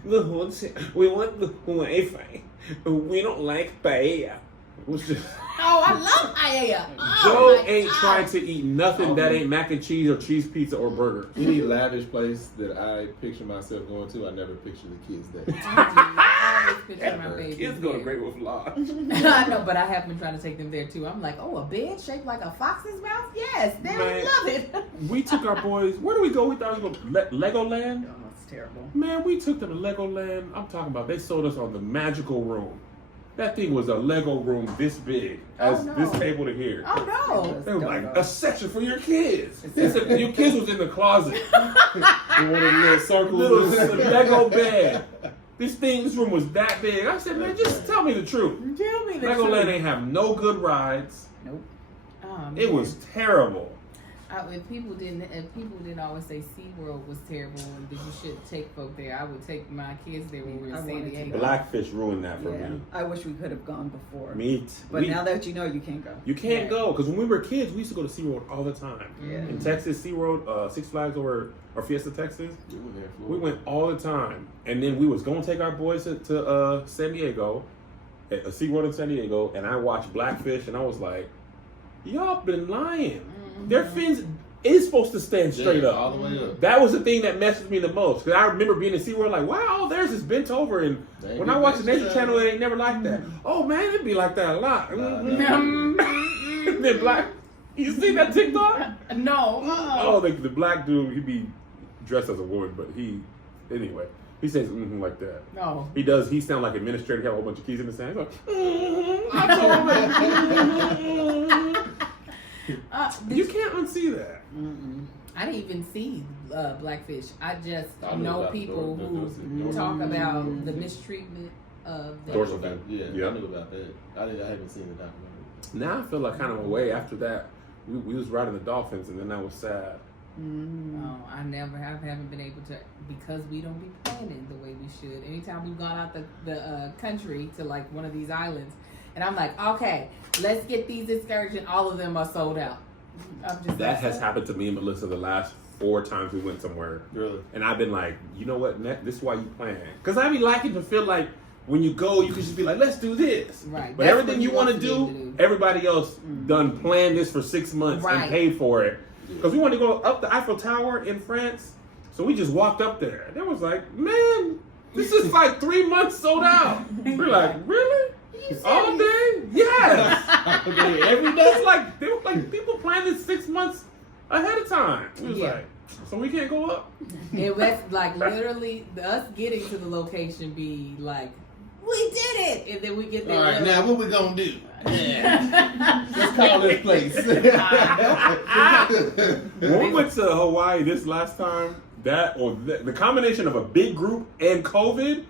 we want the Wi-Fi. We don't like paella. It was just, Oh, I love paella. Joe my ain't God. trying to eat nothing that ain't mac and cheese or cheese pizza or burger. Any lavish place that I picture myself going to, I never picture the kids there. I always picture my baby. Kids go to Great Wolf Lodge. I know, but I have been trying to take them there too. I'm like, oh, a bed shaped like a fox's mouth? Yes, they would Man. love it. We took our boys, where do we go? We thought we would go Legoland. Oh, it's terrible. Man, we took them to Legoland. I'm talking about, they sold us on the magical room. That thing was a Lego room this big as this table to here. Oh no! They were like a section for your kids. Your kids was in the closet. In one of the little circles. Little Lego bed. This room was that big. I said, man, just tell me the truth. Tell me the truth. Legoland ain't have no good rides. Nope. It was terrible. If people didn't always say SeaWorld was terrible and that you should take folk there, I would take my kids there when we were in San Diego. Blackfish ruined that for me. I wish we could have gone before. But now that you know, you can't go. You can't go because when we were kids, we used to go to SeaWorld all the time. Yeah. In Texas, SeaWorld, Six Flags or Fiesta, Texas. We went all the time, and then we was gonna take our boys to San Diego, SeaWorld in San Diego, and I watched Blackfish, and I was like, y'all been lying. Their fins is supposed to stand straight up. All the way up. That was the thing that messed with me the most. Because I remember being in SeaWorld like, wow, theirs is bent over. And when I watch the Nature Channel, it ain't never like that. Oh, man, it'd be like that a lot. Then black, you see that TikTok? No. Oh, the black dude, he'd be dressed as a woman, but anyway. He says like that. No. He does. He sounds like administrator. He have a whole bunch of keys in his hand. You can't unsee that. I didn't even see Blackfish. I just know people who talk about the mistreatment of the Dorsal fin. Yeah, Yeah. I knew about that. I haven't seen the documentary. Now I feel like kind of a way after that. We was riding the dolphins, and then that was sad. No, I haven't been able to, because we don't be planning the way we should. Anytime we've gone out the country to like one of these islands, and I'm like, okay, let's get these excursions. All of them are sold out. That has happened to me and Melissa the last 4 times we went somewhere. Really? And I've been like, you know what? This is why you plan. Because I be liking to feel like when you go, you can just be like, let's do this. Right. But That's everything what you want to do, everybody else done planned this for 6 months and paid for it. Because we wanted to go up the Eiffel Tower in France. So we just walked up there. And it was like, man, this is like 3 months sold out. We're like, really? All day? Yes. Every day? It's like, they were like, people planned this 6 months ahead of time. It was like, so we can't go up? It was like literally us getting to the location be like, we did it. And then we get there. All right, now what we gonna do? Yeah. Let's call this place. When we went to Hawaii this last time, the combination of a big group and COVID,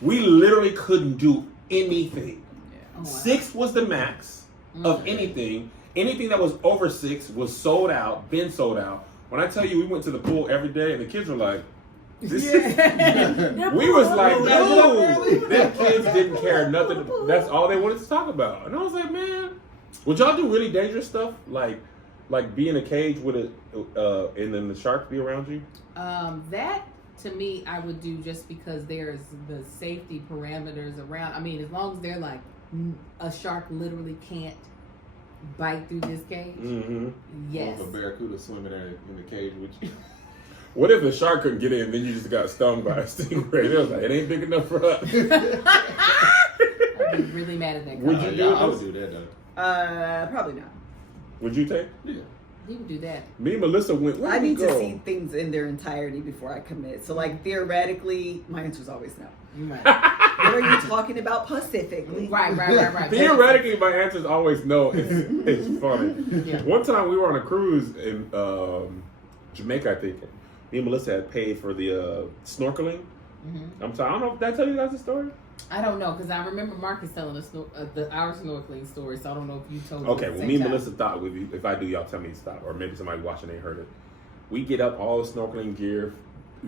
we literally couldn't do anything. Oh, wow. 6 was the max of anything. Anything that was over 6 was sold out, been sold out. When I tell you we went to the pool every day and the kids were like, we was like, dude, them kids didn't care nothing. That's all they wanted to talk about. And I was like, man, would y'all do really dangerous stuff? Like be in a cage with and then the shark be around you? That to me, I would do just because there's the safety parameters around. I mean, as long as they're like, a shark literally can't bite through this cage. Mm-hmm. Yes. What if a barracuda swimming in the cage with you? What if the shark couldn't get in, then you just got stung by a stingray? It was like, it ain't big enough for us. I'd be really mad at that guy. Would you do I would this? do that though. Probably not. Would you take? Yeah. He would do that. Me and Melissa went, where I did we need go? to see things in their entirety before I commit. So, like, theoretically, my answer is always no. Right. What are you talking about specifically? Right. Theoretically, my answer is always no. It's funny. Yeah. One time we were on a cruise in Jamaica, I think. Me and Melissa had paid for the snorkeling. Mm-hmm. I don't know. Did I tell you guys the story? I don't know, because I remember Marcus telling us our snorkeling story, so I don't know if you told me. Okay, well, me and Melissa thought if I do, y'all tell me to stop, or maybe somebody watching ain't heard it. We get up, all the snorkeling gear,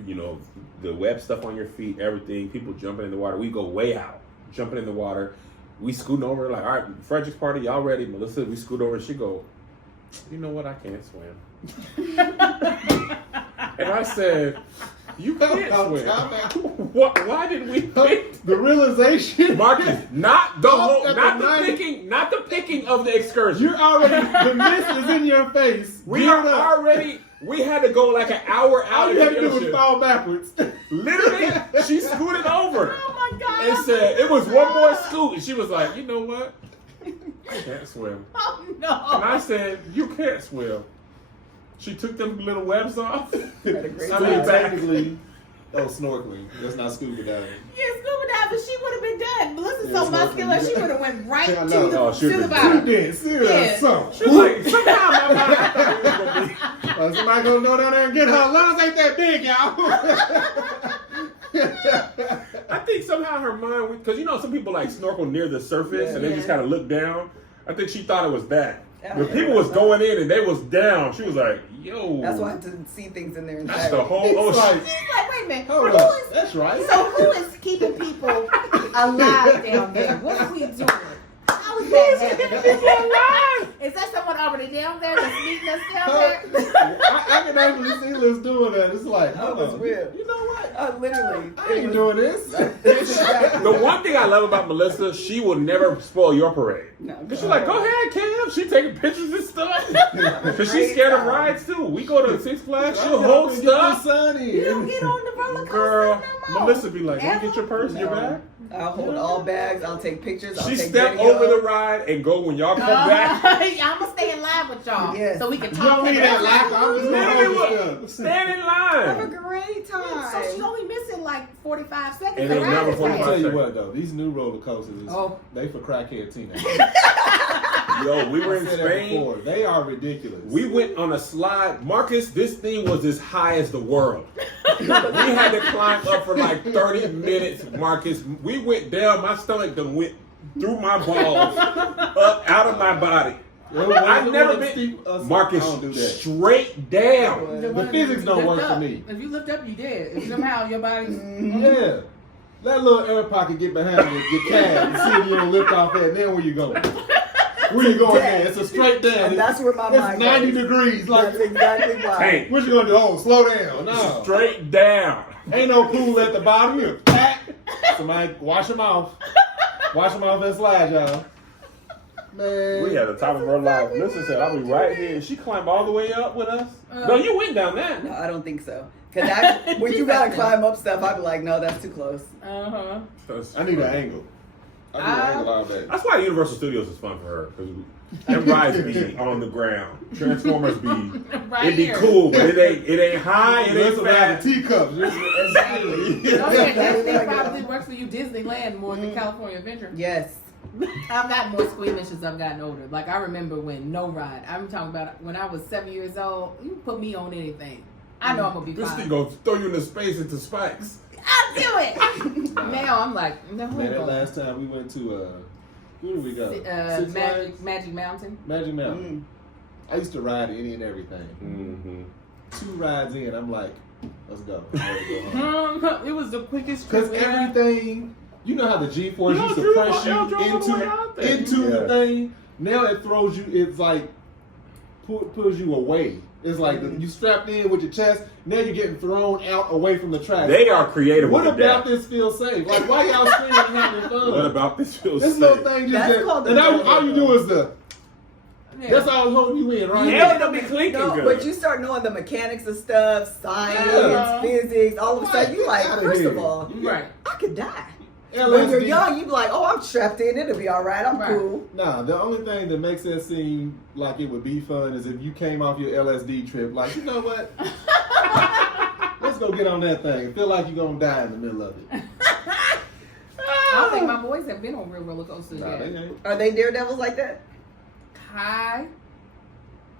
the web stuff on your feet, everything. People jumping in the water. We go way out, jumping in the water. We scooting over, like, all right, Frederick's party, y'all ready? Melissa, we scoot over, and she go, you know what? I can't swim. And I said, you can't swim. Why did we pick the realization? Marcus, not the picking of the excursion. You're already, the mist is in your face. We had to go like an hour out. All you had to do was fall backwards. Literally, she scooted over. Oh my God. And said, it was one more scoot. And she was like, you know what? I can't swim. Oh no. And I said, you can't swim. She took them little webs off. Technically, snorkeling. That's not scuba diving. Yeah, scuba diving she would have been done. Melissa's Yeah, so muscular, she would have went right Yeah, I to know. the, Oh, she'd to the been bottom. Serious. Yeah. She was like, somehow my mind I thought it was gonna be. Somebody gonna go down there and get her. Lungs ain't that big, y'all. I think somehow her mind, because you know some people like snorkel near the surface and they just kind of look down. I think she thought it was that. When people was going in and they was down, she was like, "Yo." That's why I have to see things in there. That's the whole It's ocean. like, She's like, wait a minute. hold Who up. is- That's right. So who is keeping people alive down there? What are we doing? How is that happening? Is that someone already down there that's meeting us down there? I can actually see Liz doing that. It's like, hold was on. real. You know what? Literally. I ain't doing this. The one thing I love about Melissa, she will never spoil your parade. No, Cause she's like, go ahead, Cam. She taking pictures and stuff. Cause she's scared of rides too. We go to Six Flags, she'll hold stuff. You don't get on the roller coaster Girl, no more. Melissa be like, "Can you get your purse and your bag?" I'll hold all bags. I'll take pictures. I'll She take step video. over the ride and go when y'all come back. I'm gonna stay in line with y'all, Yes. so we can You talk. don't need that laughter. I'm just gonna Literally, hold what? this stuff. Stand in Have a line. great time. So she's only missing like 45 seconds. And to they ride never this Let me thing. tell you what though, these new roller coasters, Oh. they for crackhead teenagers. Yo, we were I in said that Spain. before. They are ridiculous. We went on a slide. Marcus, this thing was as high as the world. We had to climb up for like 30 minutes, Marcus. We went down. My stomach done went through my balls, up out of my body. I've never been, Marcus, I don't do that. straight down. The physics don't Lift work up. for me. If you lift up, you dead. If somehow your body's Yeah. Let little air pocket get behind you, your calf, and see if you don't lift off that. And then where you going? Where you going? There? It's a straight down. And that's where my It's mind 90 goes. degrees. Like, That's exactly why. Hey, what you gonna do? Oh, slow down. No. straight down. Ain't no pool at the bottom. You pack. Somebody wash them off. Wash them off that slide, y'all. Man. We at the top of our life. Listen said, I'll be right here. She climbed all the way up with us. No, you went down that. No, I don't think so. Because when you gotta climb up stuff, I'd be like, no, that's too close. uh-huh. I need an angle. I need an angle all day. That's why Universal Studios is fun for her. Because them rides be on the ground. Transformers be, Right it be here. cool, but it ain't high, it ain't Listen about fat. the teacups. Exactly. Oh, yeah, that thing probably works for you, Disneyland, more than California Adventure. Yes. I've gotten more squeamish as I've gotten older. Like, I remember when no ride. I'm talking about when I was 7 years old. You put me on anything. I know I'm going to be This fine. thing gonna throw you into space into spikes. I'll do it. Now I'm like, no, Man, that last time we went to, who did we go? Six Flags? Magic Mountain. Magic Mountain. I used to ride any and everything. Mm-hmm. 2 rides in, I'm like, let's go. I'm ready to go home. It was the quickest trip Because we had. everything, you know how the G-force used to press you into the thing? Now it throws you, it's like, pulls you away. It's like you strapped in with your chest, now you're getting thrown out away from the track. They are creative What with the about death. this feel safe? Like, why y'all screaming and having fun? What about this feels This safe? little thing just That's get, called the and all double you do is the, Yeah. that's all holding you in, right? Hell, it don't be clinking No, good. but you start knowing the mechanics of stuff, science, Yeah. physics, all of a sudden you like, Get outta first here. of all, Right. I could die. LSD. When you're young, you be like, oh, I'm strapped in, it'll be all right, I'm Right. cool. Nah, the only thing that makes that seem like it would be fun is if you came off your LSD trip, like, you know what? Let's go get on that thing. Feel like you're gonna die in the middle of it. I don't think my boys have been on real roller coasters Nah, yet. they ain't. Are they daredevils like that? Kai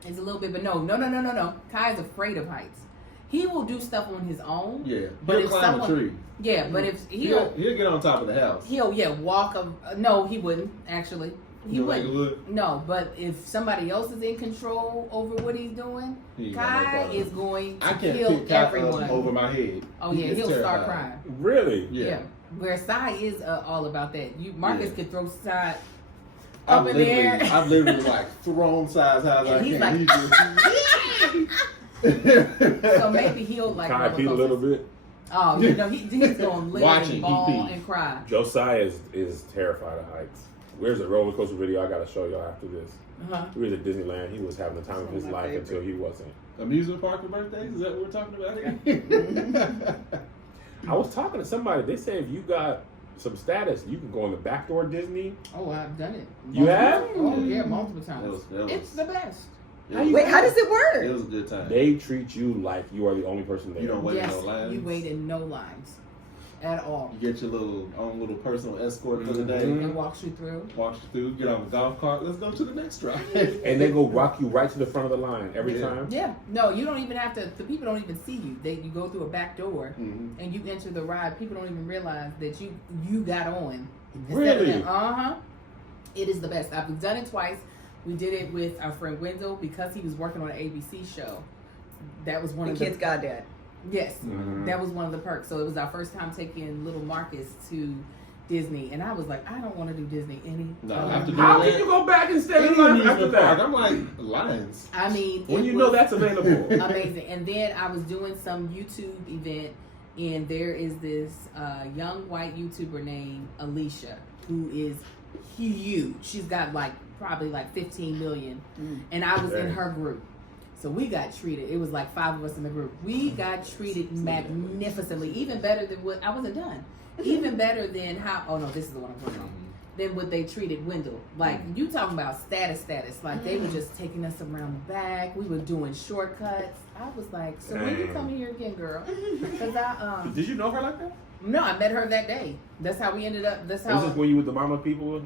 is a little bit, but no. Kai is afraid of heights. He will do stuff on his own. Yeah, But he'll if climb someone- a tree. Yeah, but if He'll get on top of the house. he'll walk no, he wouldn't actually. He You think he wouldn't. would? No, but if somebody else is in control over what he's doing, He ain't got no Kai problem. is going to I can't kill pick Kai up everyone. over my head. Oh He yeah, gets he'll start terrified. crying. Really? Yeah. Where Sai is all about that. Marcus Yeah. could throw Sai I've up in the air. literally like thrown size high as I And he's can. like, He just- So maybe he'll like Kai roller peed a little coasters. bit. Oh, you know, he's going to literally Watching, he bawl pee. and cry. Josiah is terrified of heights. Where's a roller coaster video I gotta show y'all after this? Uh-huh. He was at Disneyland. He was having the time of his my life favorite. until he wasn't. Amusement park for birthdays? Is that what we're talking about here? I was talking to somebody. They said if you got some status, you can go in the back door Disney. Oh, I've done it. You have? Oh, yeah, multiple times. That was- It's the best. Wait, how does it work? It was a good time. They treat you like you are the only person there. You don't wait in Yes, no lines. you wait in no lines. at all. You get your own little personal escort for the day. And walks you through. Walks you through. Get on the golf cart. Let's go to the next drive. And they go rock you right to the front of the line every time. Yeah. No, you don't even have to. The people don't even see you. You go through a back door and you enter the ride. People don't even realize that you got on. Really? It is the best. I've done it twice. We did it with our friend Wendell because he was working on an ABC show. That was one of the kids' goddad. Yes, that was one of the perks. So it was our first time taking little Marcus to Disney, and I was like, I don't want to do Disney How can you go back and stay in line after that? I'm like, Lions. I mean, when you know that's available. Amazing. And then I was doing some YouTube event, and there is this young white YouTuber named Alicia who is huge. She's got probably 15 million, and I was in her group. So we got treated. It was like 5 of us in the group. We got treated magnificently, even better than what I wasn't done. Even better than how. Oh no, this is the one I'm putting on. Than what they treated Wendell. Like you talking about status. Like they were just taking us around the back. We were doing shortcuts. I was like, so when you coming here again, girl? Because Did you know her like that? No, I met her that day. That's how we ended up. That's how. Was this when you with the mama people?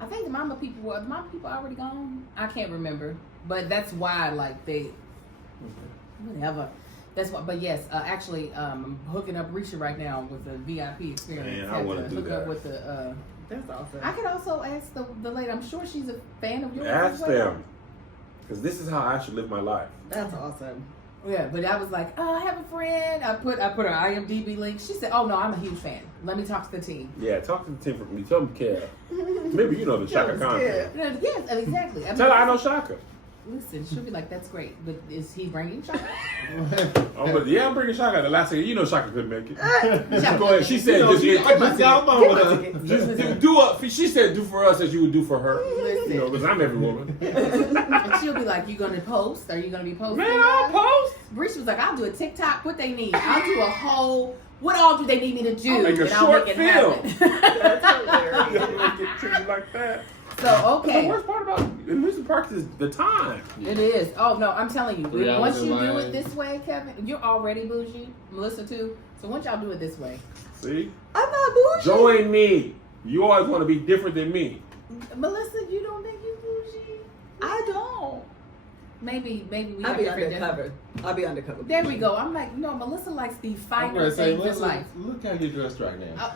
I think the mama people already gone. I can't remember, but that's why whatever. That's why. But yes, actually, I'm hooking up Risha right now with the VIP experience. Man, I want to do hook that. up with the. That's awesome. I could also ask the lady. I'm sure she's a fan of yours. Ask as well. them, because this is how I should live my life. That's awesome. Yeah, but I was like, I have a friend. I put her IMDb link. She said, oh no, I'm a huge fan. Let me talk to the team. Yeah, talk to the team for me. Tell them care. Maybe you know the Shaka Khan. Yes, exactly. Tell her I know Shaka. Listen, she'll be like, that's great, but is he bringing Shaka? I'm bringing Shaka. The last thing you know, Shaka couldn't make it. Shaka. Go ahead. She said, she said, do for us as you would do for her. Listen. Because I'm every woman. And she'll be like, you gonna post? Are you gonna be posting? Man, I'll post. Breach was like, I'll do a TikTok. What they need? I'll do a whole. What all do they need me to do? I'll make a and short I'll make film. it happen. That's hilarious. Get treated like that. So okay. The worst part about amusement parks is the time. It is. Oh no, I'm telling you. 3 hours Once in you line. do it this way, Kevin, you're already bougie. Melissa too. So once y'all do it this way, See? I'm not bougie. Join me. You always want to be different than me. Melissa, you don't think you bougie? I don't. Maybe we I'll have be different undercover. I'll be undercover. There we go. I'm like, no, Melissa likes the I'm finer gonna say, things in life. look how you're dressed right now.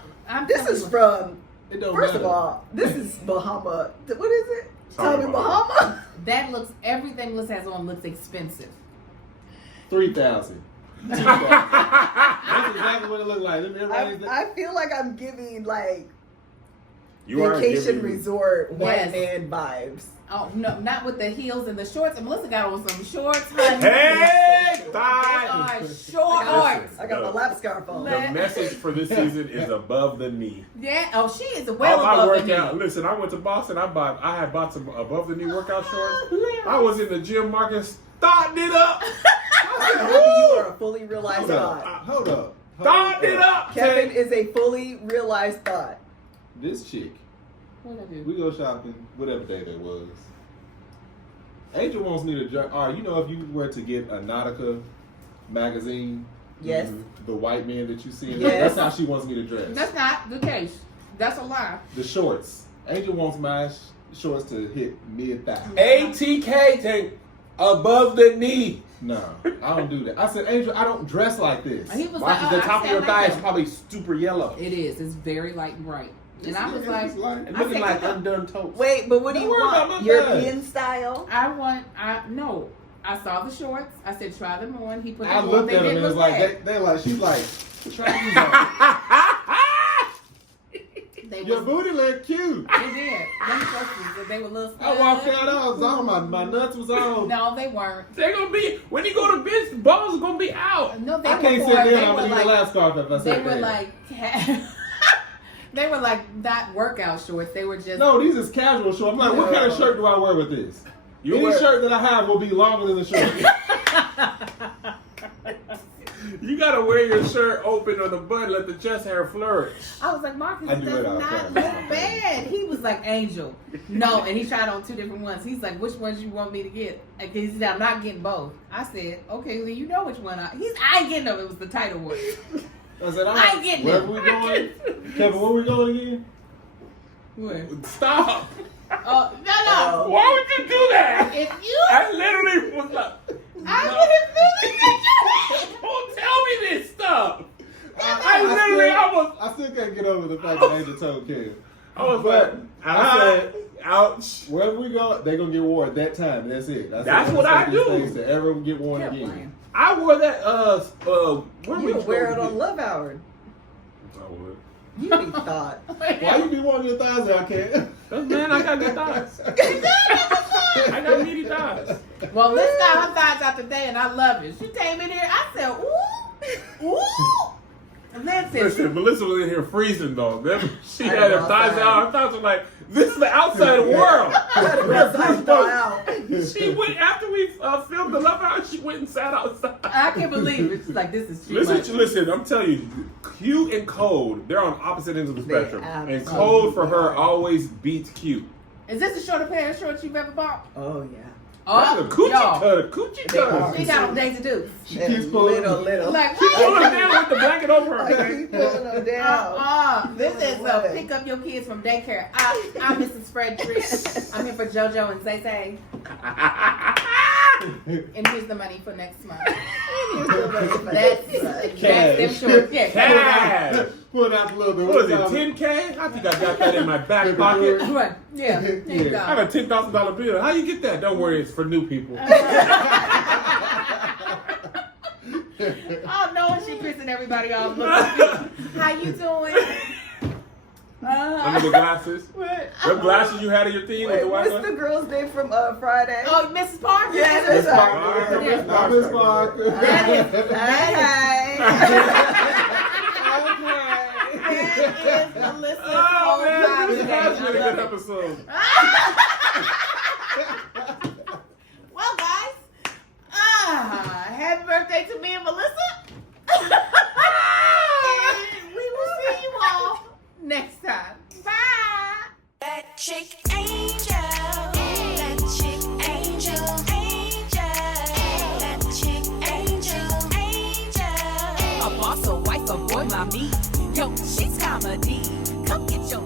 This This is from. It don't First matter. of all, this is Bahama. What is it? Tommy Tommy Bahama. That looks. Everything Melissa has on looks expensive. 3,000. That's exactly what it looked like. Let me write it. I feel like I'm giving like You are vacation giving- resort white Yes. man vibes. Oh no, not with the heels and the shorts. And Melissa got on some shorts, honey. Hey, They thigh. are shorts. I got my lap scarf on. The message for this season is above the knee. Yeah. Oh, she is well All my above the workout. knee. Listen, I went to Boston. I had bought some above the knee workout shorts. I was in the gym, Marcus, starting it up. You are a fully realized Hold up. thought. Hold up. Starting it up. Kevin Tank. is a fully realized thought. This chick, What I do? we go shopping, whatever day that was. Angel wants me to dress. All right, you know, if you were to get a Nautica magazine, Yes. the white man that you see in Yes. there, that's how she wants me to dress. That's not the case. That's a lie. The shorts. Angel wants my shorts to hit mid-thigh. ATK tank above the knee. No, I don't do that. I said, Angel, I don't dress like this. And he was Watch like, the I top of stand your like thigh that. is probably super yellow. It is. It's very light and bright. And I was like, Looking said, like come on. undone toast. Wait, but what do Don't you worry about want? my European style? no. I saw the shorts. I said, try them on. He put them I on. looked They at him didn't and was look like, bad. they like, she's like, try these on. They Your was, booty look cute. they did. Them shorts, they were little. I walked out, I was on, my nuts was on. No, they weren't. They're gonna be when you go to business, balls are gonna be out. No, they I were can't for, sit down, they I'm were gonna need a like, lap scarf if I they sit were down. like, they were like not workout shorts. They were just. No, these is casual shorts. I'm like, what kind of shirt do I wear with this? You Any wear- shirt that I have will be longer than the shirt. You gotta wear your shirt open on the butt, let the chest hair flourish. I was like, Marcus, I it do does it all the not time. look bad. He was like, Angel. No, and he tried on 2 different ones. He's like, which ones you want me to get? And he said, I'm not getting both. I said, okay, well, you know which one. I ain't getting them. It was the tighter one. I said, I ain't getting where it. we going? Kevin, where we going again? Where? Stop. Oh, no. Why would you do that? If you, I literally was like, I no. would have literally Don't tell me this stuff. I still can't get over the fact that Angel told Kev. I was But like, I said, ouch. wherever we go, they gonna get worn at that time. That's it. That's what I do. Things to ever get worn Kept again. playing. I wore that, where You would wear it on Love Hour. I would. You be thought. Why you be wanting your thighs out, Kev? Man, I got good thighs. I got meaty thighs. Well, Liz got her thighs out today, and I love it. She came in here, I said, ooh. And then said, Listen, Melissa was in here freezing though. She I had her know, thighs outside. out. Her thighs were like, this is the outside world. She went, after we filmed the Love Hour, she went and sat outside. I can't believe it. She's like, this is too much. Listen, I'm telling you, cute and cold, they're on opposite ends of the They spectrum. And absolutely cold for her are. always beats cute. Is this the shortest pair of shorts you've ever bought? Oh, yeah. That's a coochie y'all. cutter. Coochie They cutter. are. She got on Daisy Dukes. She keeps pulling. Little. Like, She pulling her down with the blanket over her. Keep pulling them down. This is pick up your kids from daycare. I'm Mrs. Frederick. I'm here for JoJo and Zay Zay. And here's the money for next month. That's them shorts. Yeah, Cash. Pull it out a little bit. What is it, 10K? I think I got that in my back pocket. Right. Yeah. There you go. I have a $10,000 bill. How you get that? Don't worry, it's for new people. Oh no, she pissing everybody off. How you doing? Under the glasses. What? What glasses you had in your thing with the white What's the one? girl's name from Friday? Oh, Mrs. Parker. Yes, Miss Miss Parker. Yeah. Miss Parker. That is Melissa's Oh man, this whole has time been a good episode. Well, guys, happy birthday to me and Melissa. We will see you all next time. Bye. That chick angel. That chick angel. That chick angel. A boss, a wife, a boy, mommy. Yo, she's comedy. Come get your